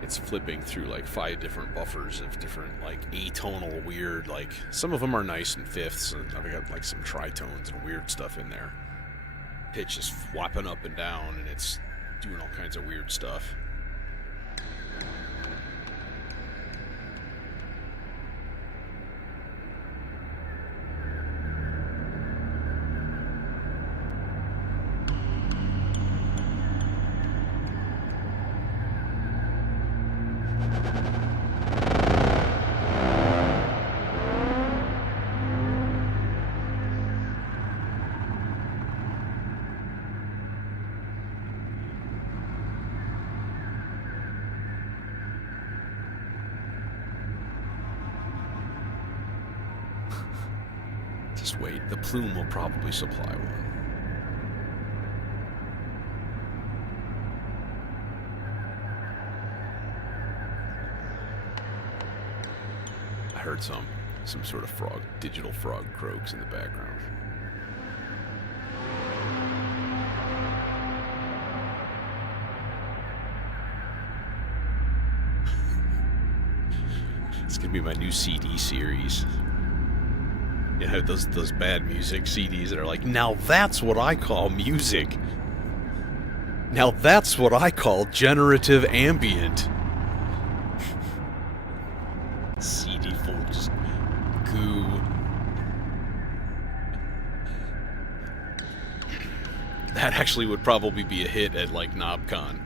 It's flipping through like 5 different buffers of different like atonal weird, like some of them are nice in fifths, and I've got like some tritones and weird stuff in there. Pitch is flopping up and down, and it's doing all kinds of weird stuff. Just wait, the plume will probably supply one. I heard some sort of frog, digital frog croaks in the background. It's gonna be my new CD series. You know, those bad music CDs that are like, now that's what I call music. Now that's what I call generative ambient. CD full of just goo. That actually would probably be a hit at like KnobCon.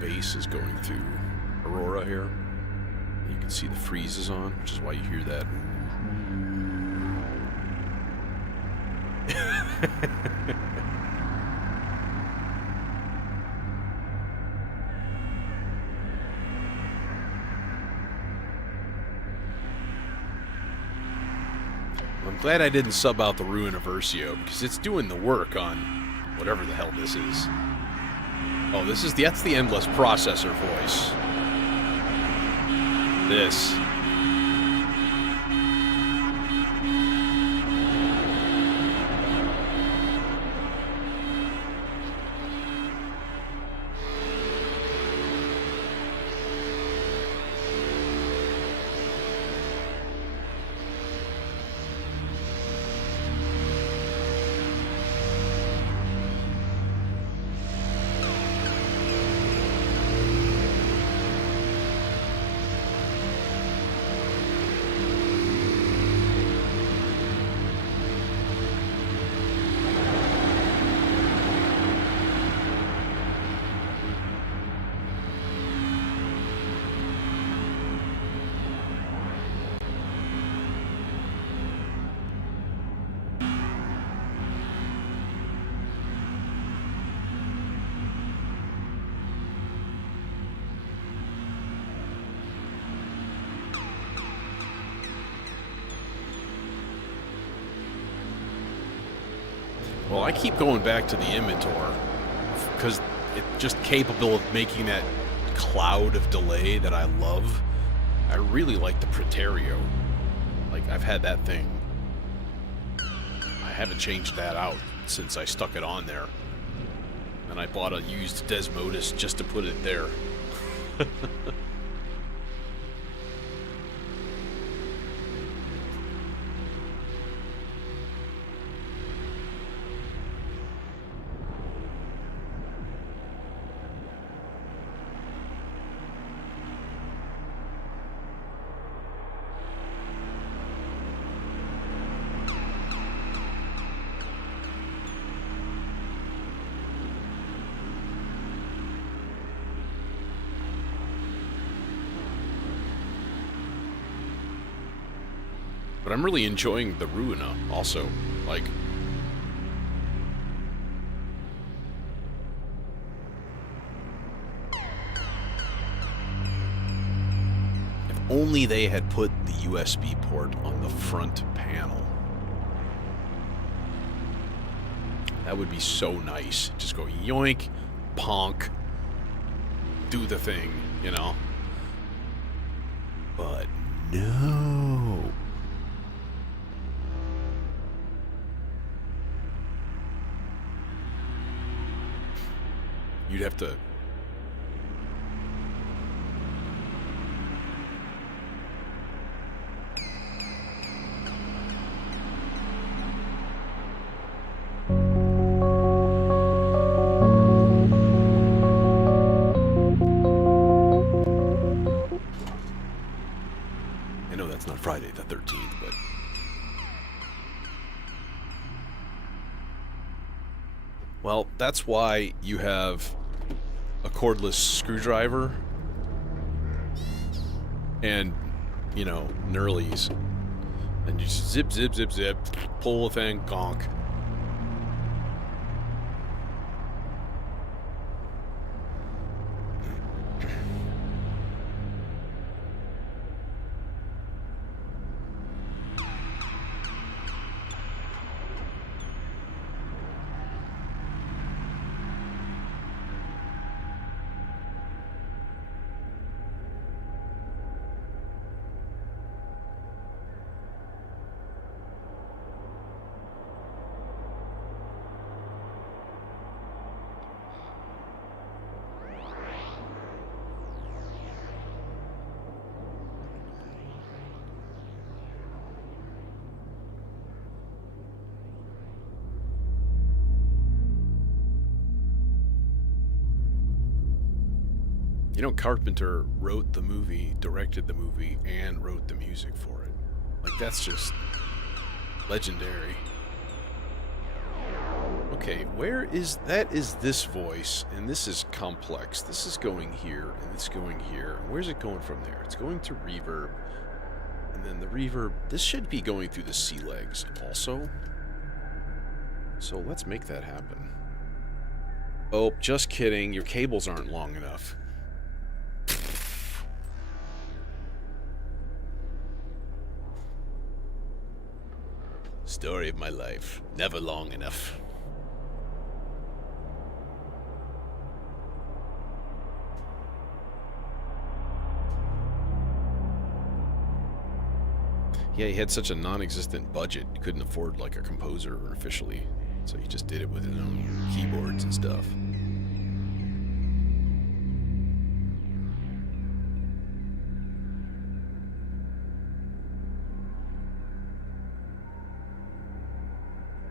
Bass is going through Aurora here. You can see the freeze is on, which is why you hear that. I'm glad I didn't sub out the Ruiniversio, because it's doing the work on whatever the hell this is. Oh, that's the endless processor voice. This. Well, I keep going back to the Inventor because it's just capable of making that cloud of delay that I love. I really like the Preterio. Like, I've had that thing. I haven't changed that out since I stuck it on there. And I bought a used Desmodus just to put it there. But I'm really enjoying the Ruina also. Like, if only they had put the USB port on the front panel. That would be so nice. Just go yoink, ponk, do the thing, you know? But no. You'd have to... I know that's not Friday the 13th, but... Well, that's why you have a cordless screwdriver and, you know, knurlies. And you just zip, zip, zip, zip, pull the thing, gonk. You know, Carpenter wrote the movie, directed the movie, and wrote the music for it. Like, that's just legendary. Okay, where is... That is this voice, and this is complex. This is going here, and it's going here. And where's it going from there? It's going to reverb. And then the reverb... This should be going through the C legs also. So let's make that happen. Oh, just kidding. Your cables aren't long enough. Story of my life. Never long enough. Yeah, he had such a non-existent budget. He couldn't afford, like, a composer officially. So he just did it with his own keyboards and stuff.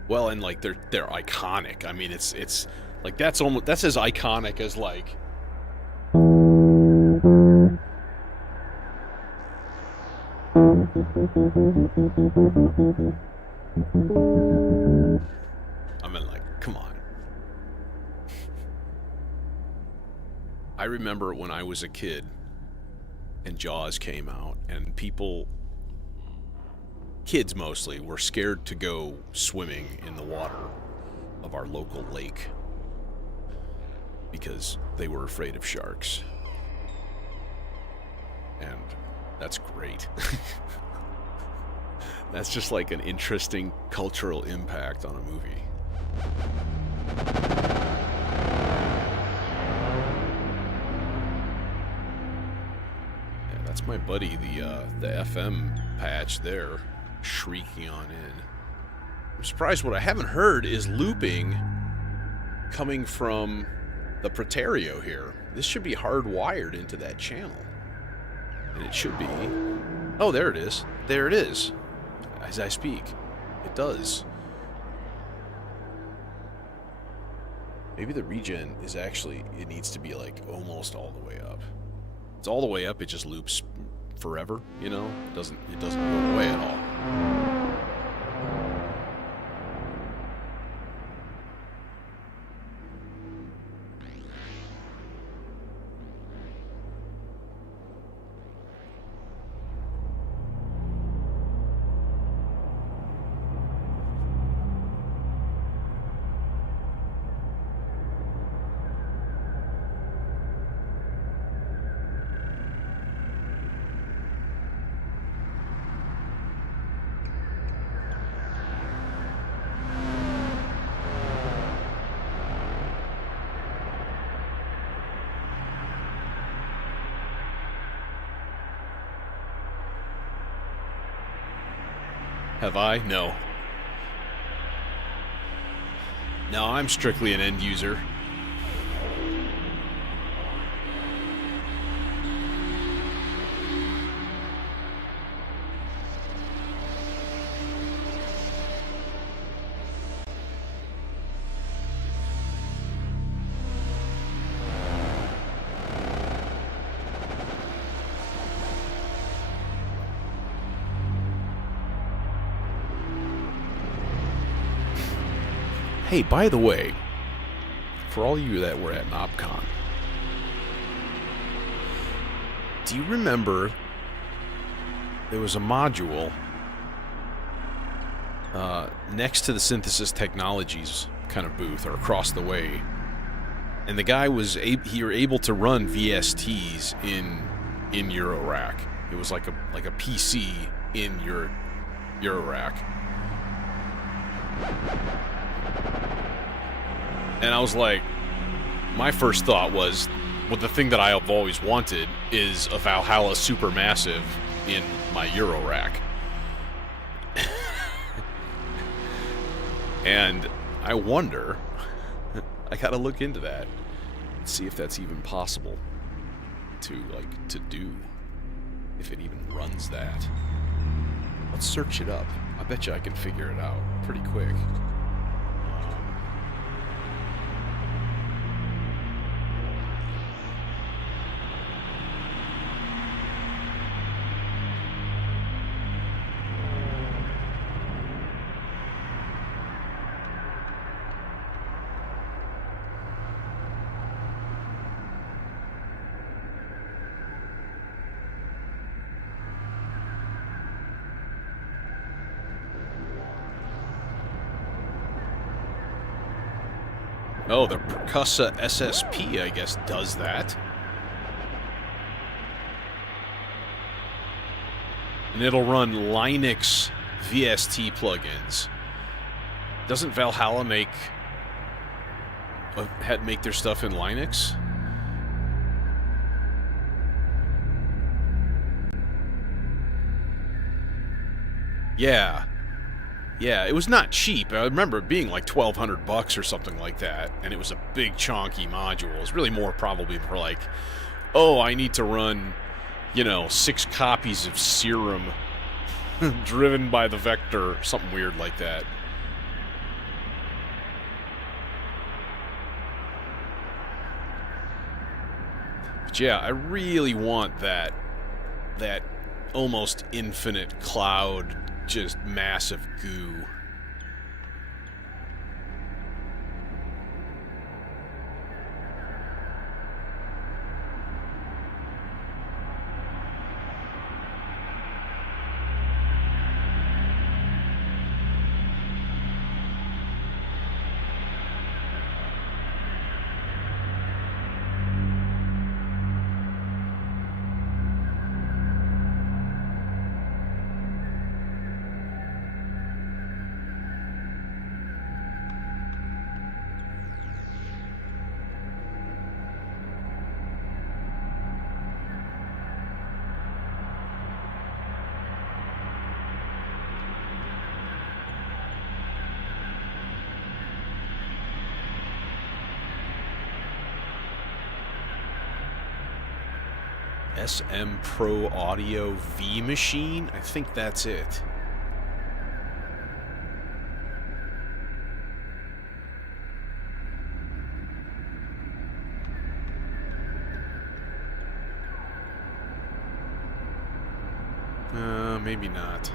Well, and like they're iconic. I mean, it's like that's as iconic as like. I mean, like, come on. I remember when I was a kid and Jaws came out, and people, kids mostly, were scared to go swimming in the water of our local lake because they were afraid of sharks. And that's great. That's just like an interesting cultural impact on a movie. Yeah, that's my buddy, the FM patch there, shrieking on in. I'm surprised what I haven't heard is looping coming from the Preterio here. This should be hardwired into that channel. And it should be... Oh, there it is. There it is. As I speak. It does. Maybe the regen is actually... It needs to be, like, almost all the way up. It's all the way up, it just loops forever, you know? It doesn't go away at all. Have I? No. No, I'm strictly an end user. Hey, by the way, for all you that were at NobCon, do you remember there was a module next to the Synthesis Technologies kind of booth, or across the way, and the guy was able to run VSTs in Eurorack. It was like a PC in your Eurorack. And I was like, my first thought was, well, the thing that I have always wanted is a Valhalla Supermassive in my Eurorack. And I wonder, I gotta look into that, see if that's even possible to do, if it even runs that. Let's search it up. I bet you I can figure it out pretty quick. Oh, the Percussa SSP, I guess, does that. And it'll run Linux VST plugins. Doesn't Valhalla make their stuff in Linux? Yeah. Yeah, it was not cheap. I remember it being like $1,200 or something like that, and it was a big chonky module. It was really more probably for like, oh, I need to run, 6 copies of Serum driven by the vector, something weird like that. But yeah, I really want that almost infinite cloud, just massive goo. SM Pro Audio V Machine? I think that's it. Maybe not.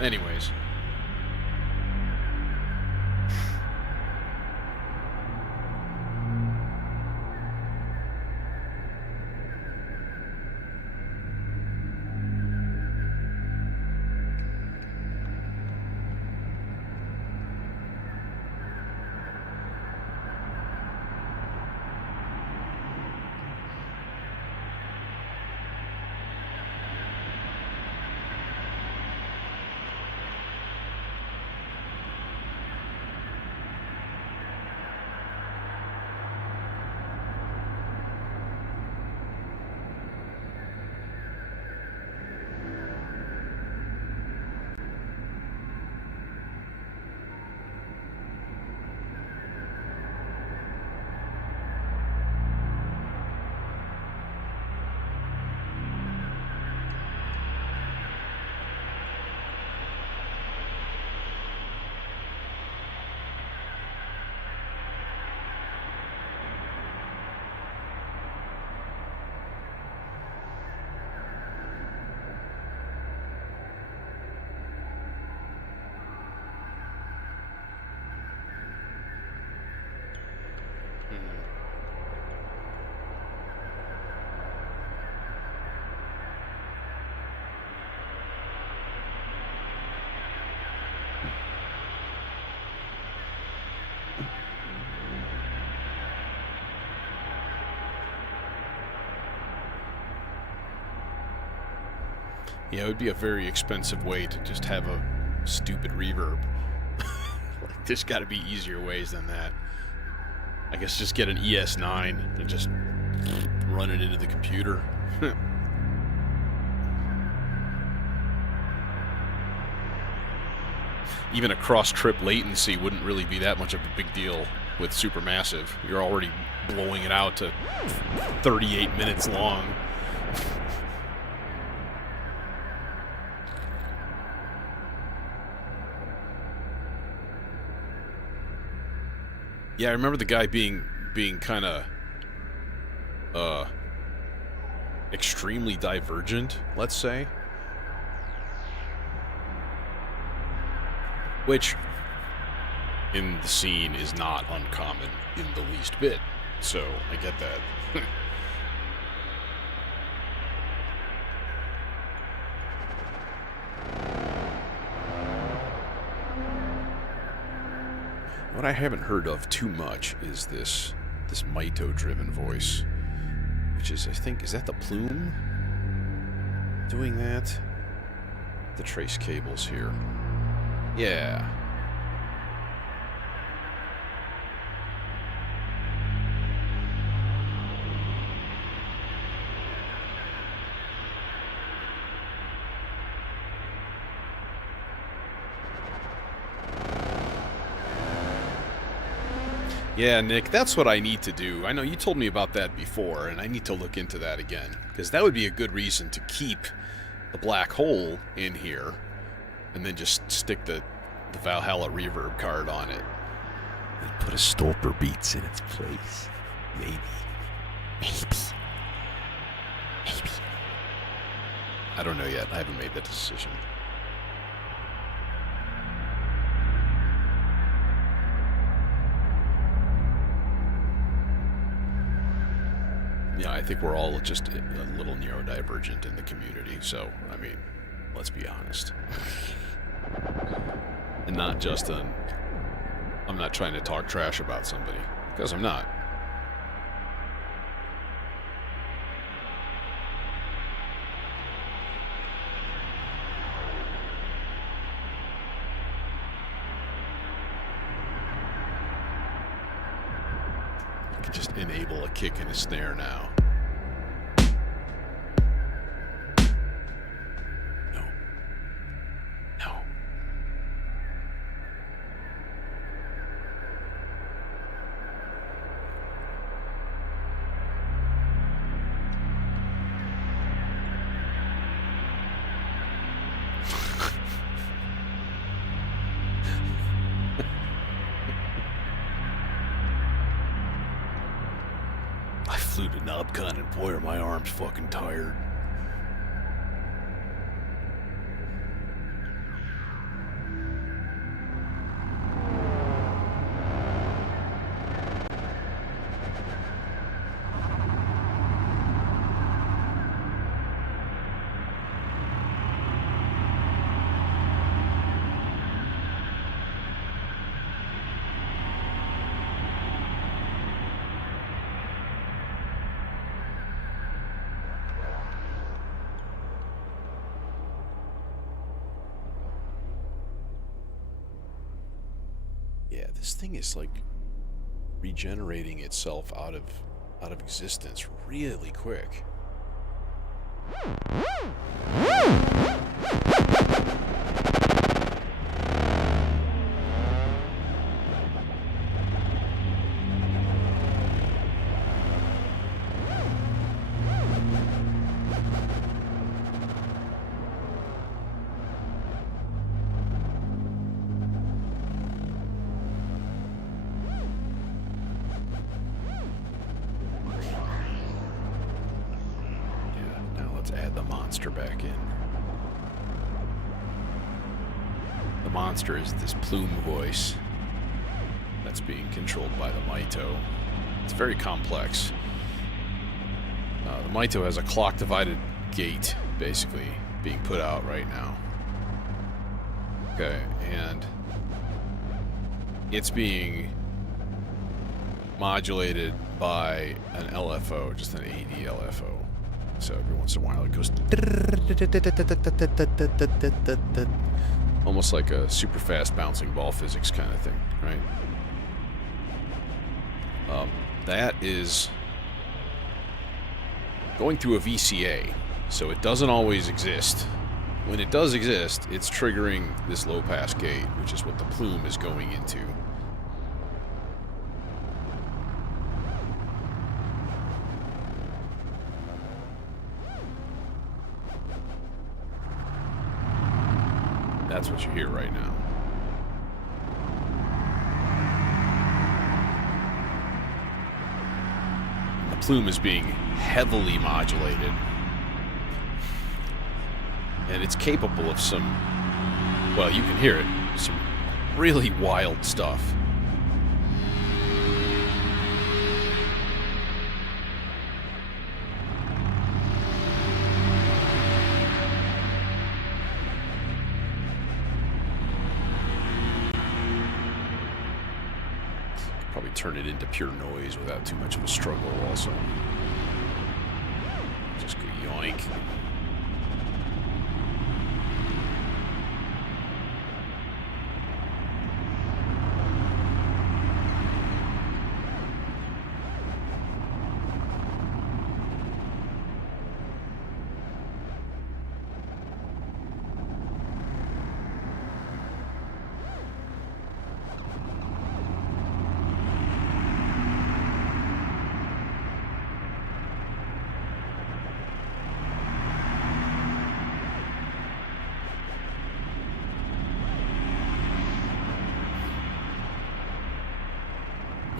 Anyways. Yeah, it would be a very expensive way to just have a stupid reverb. Like, there's got to be easier ways than that. I guess just get an ES9 and just run it into the computer. Even a cross-trip latency wouldn't really be that much of a big deal with Supermassive. You're already blowing it out to 38 minutes long. Yeah, I remember the guy being kind of extremely divergent, let's say. Which, in the scene, is not uncommon in the least bit. So, I get that. What I haven't heard of too much is this Mito-driven voice. Which is, I think, is that the plume doing that? The trace cables here. Yeah. Yeah, Nick, that's what I need to do. I know you told me about that before, and I need to look into that again. Because that would be a good reason to keep the black hole in here, and then just stick the Valhalla reverb card on it. And put a Stolper Beats in its place. Maybe. I don't know yet. I haven't made that decision. Yeah, I think we're all just a little neurodivergent in the community, so, I mean, let's be honest. And not just I'm not trying to talk trash about somebody, because I'm not. I can just enable a kick and a snare now. Flew to Knobcon, and boy, are my arms fucking tired. Yeah, this thing is like regenerating itself out of existence really quick. Add the monster back in. The monster is this plume voice that's being controlled by the Mito. It's very complex. The Mito has a clock-divided gate, basically, being put out right now. Okay, and it's being modulated by an LFO, just an AD LFO. So every once in a while it goes almost like a super fast bouncing ball physics kind of thing, right? That is going through a VCA, so it doesn't always exist. When it does exist, it's triggering this low pass gate, which is what the plume is going into. That's what you hear right now. The plume is being heavily modulated. And it's capable of some, well, you can hear it, some really wild stuff. Probably turn it into pure noise without too much of a struggle also. Just go yoink.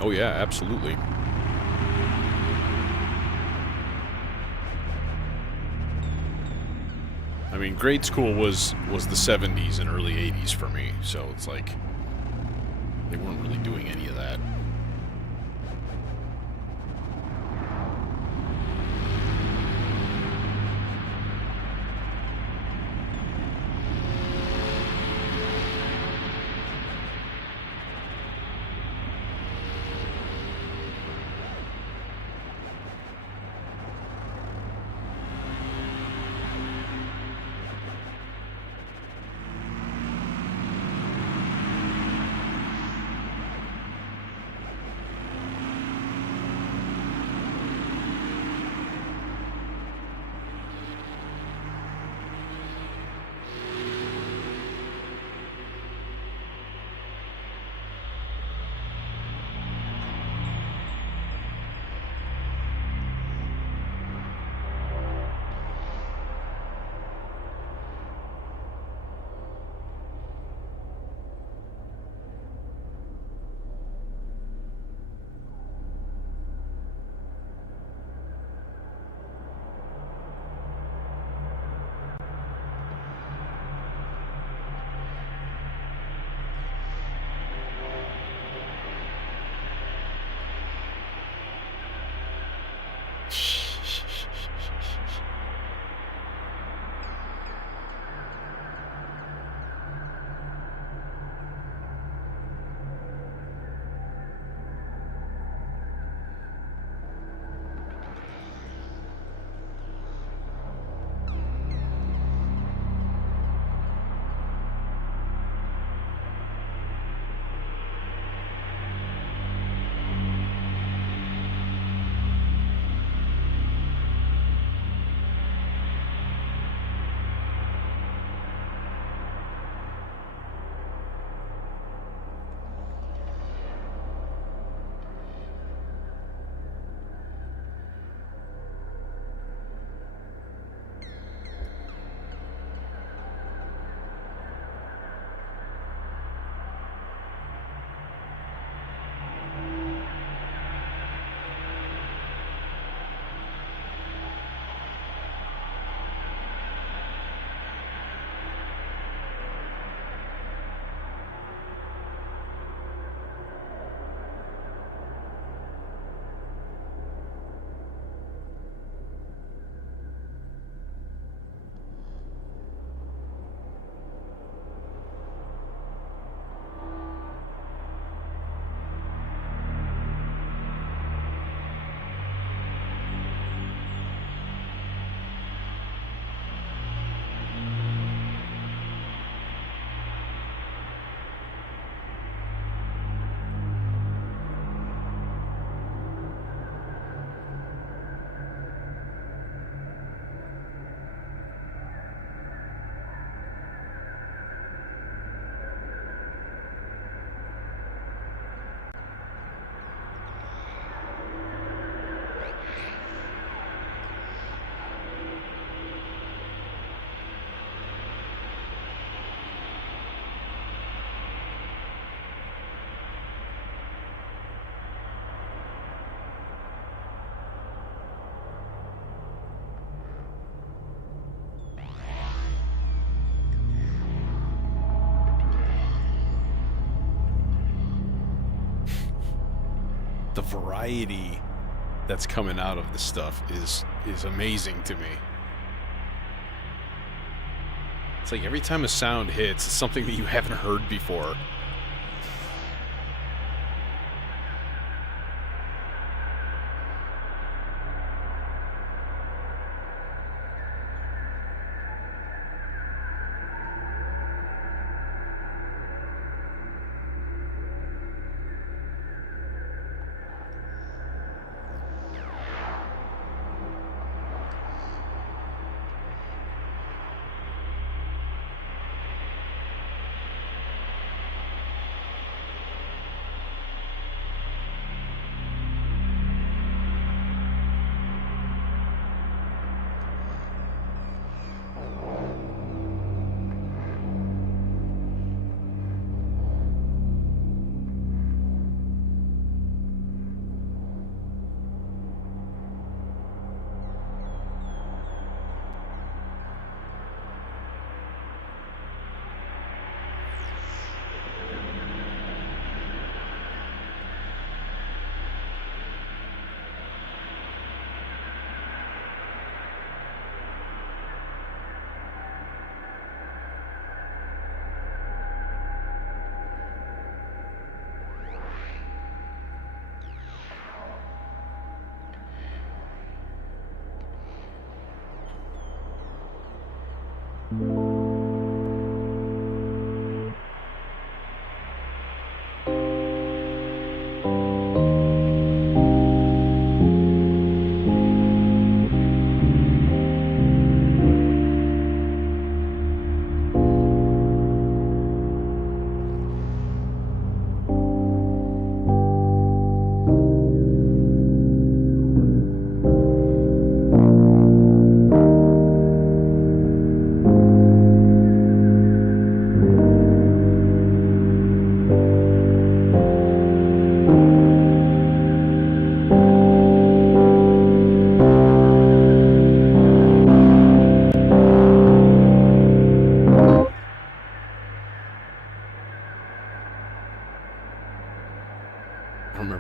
Oh yeah, absolutely. I mean, grade school was the 70s and early 80s for me, so it's like they weren't really doing any of that. the variety that's coming out of this stuff is amazing to me. It's like every time a sound hits, it's something that you haven't heard before.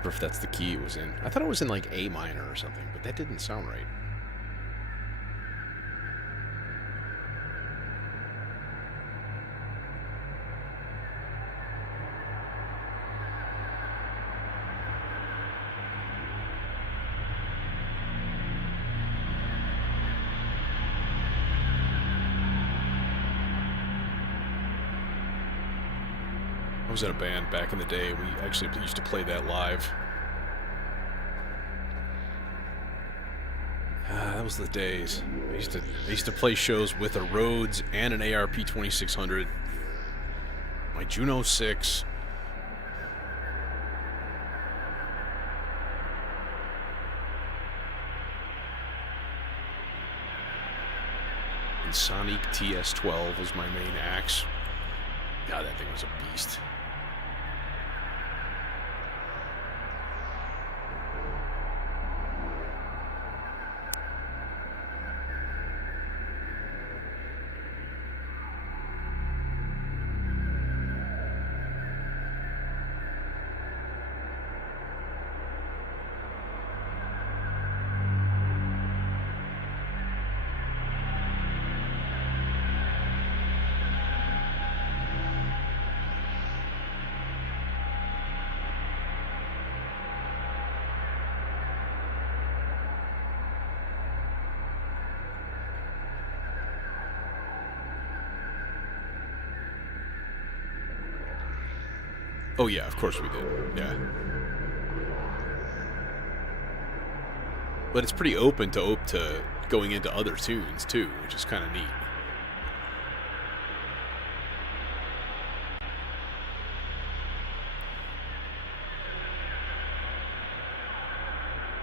If that's the key it was in. I thought it was in like A minor or something, but that didn't sound right. I was in a band back in the day. We actually used to play that live. That was the days. I used to play shows with a Rhodes and an ARP 2600. My Juno 6. And Sonic TS12 was my main axe. God, that thing was a beast. Oh yeah, of course we did. Yeah. But it's pretty open to going into other tunes too, which is kind of neat.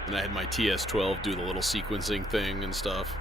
And I had my TS12 do the little sequencing thing and stuff.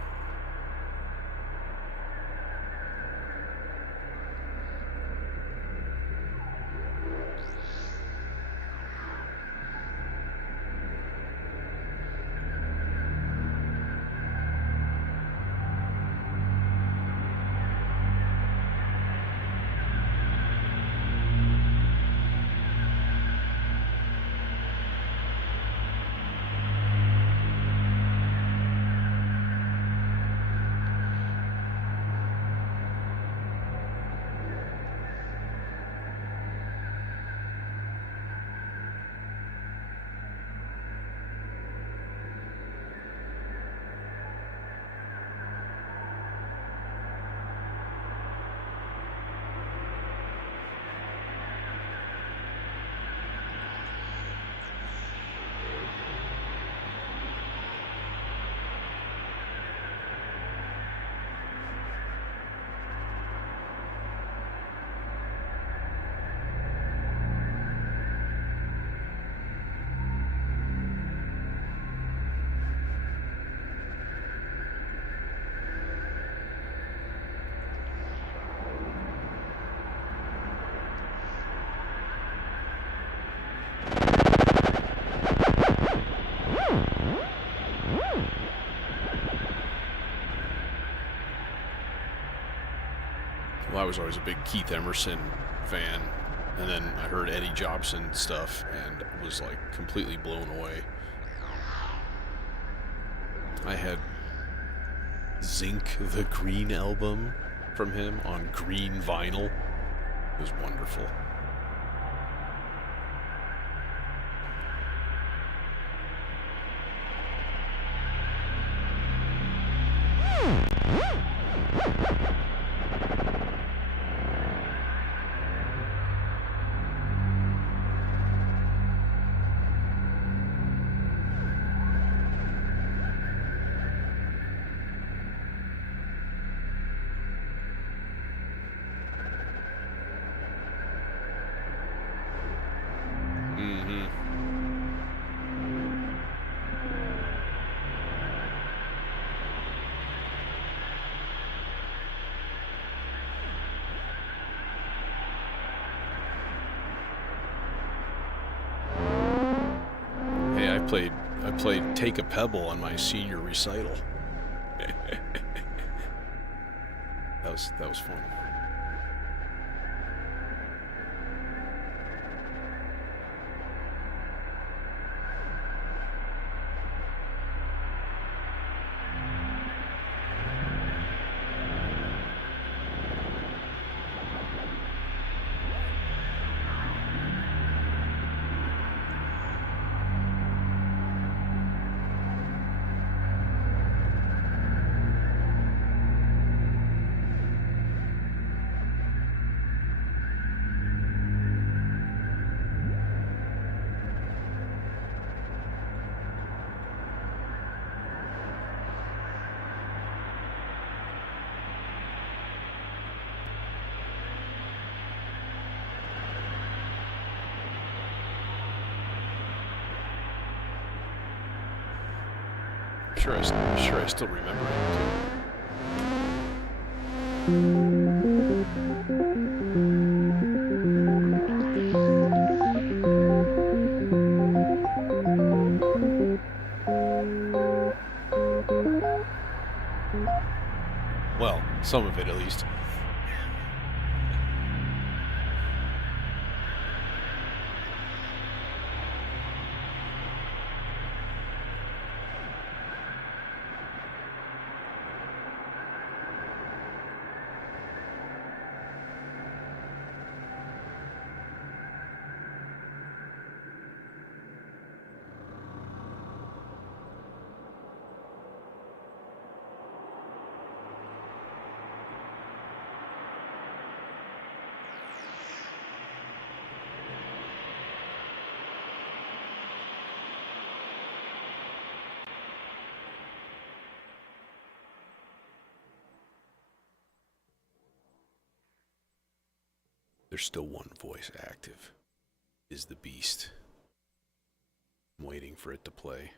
Well, I was always a big Keith Emerson fan, and then I heard Eddie Jobson stuff and was like completely blown away. I had Zinc the Green album from him on green vinyl. It was wonderful. I played Take a Pebble on my senior recital. that was fun. Sure I still remember it too. Well, some of it at least. There's still one voice active. Is the Beast. I'm waiting for it to play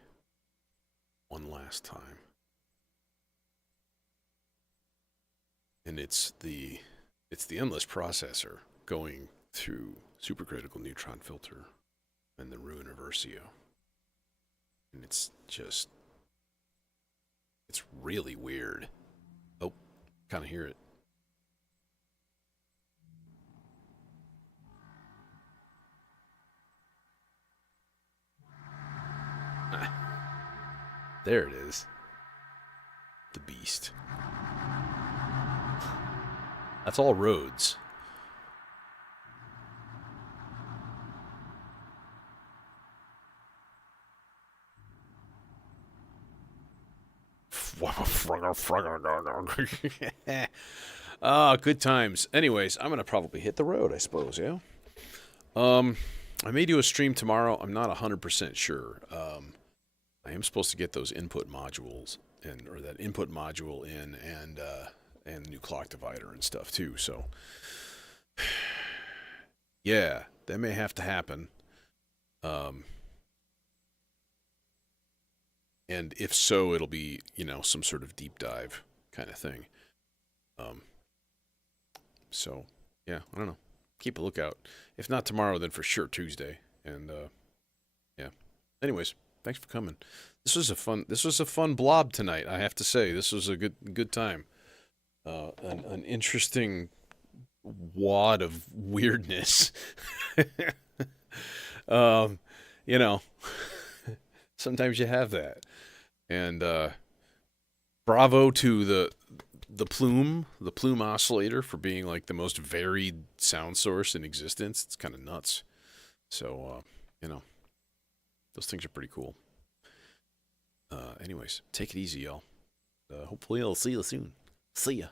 one last time. And it's the endless processor going through supercritical neutron filter and the Ruin Reversio. And it's really weird. Oh, kind of hear it. There it is. The Beast. That's all Rhodes. Good times. Anyways, I'm gonna probably hit the road, I suppose, yeah? I may do a stream tomorrow. I'm not 100% sure. I am supposed to get those input modules or that input module in and the new clock divider and stuff too. So yeah, that may have to happen. And if so, it'll be, some sort of deep dive kind of thing. So yeah, I don't know. Keep a lookout. If not tomorrow, then for sure Tuesday. And yeah. Anyways. Thanks for coming. This was a fun blob tonight, I have to say. This was a good time. An interesting wad of weirdness. um, you know, sometimes you have that. And bravo to the plume oscillator for being like the most varied sound source in existence. It's kind of nuts. So, those things are pretty cool. Anyways, take it easy, y'all. Hopefully I'll see you soon. See ya.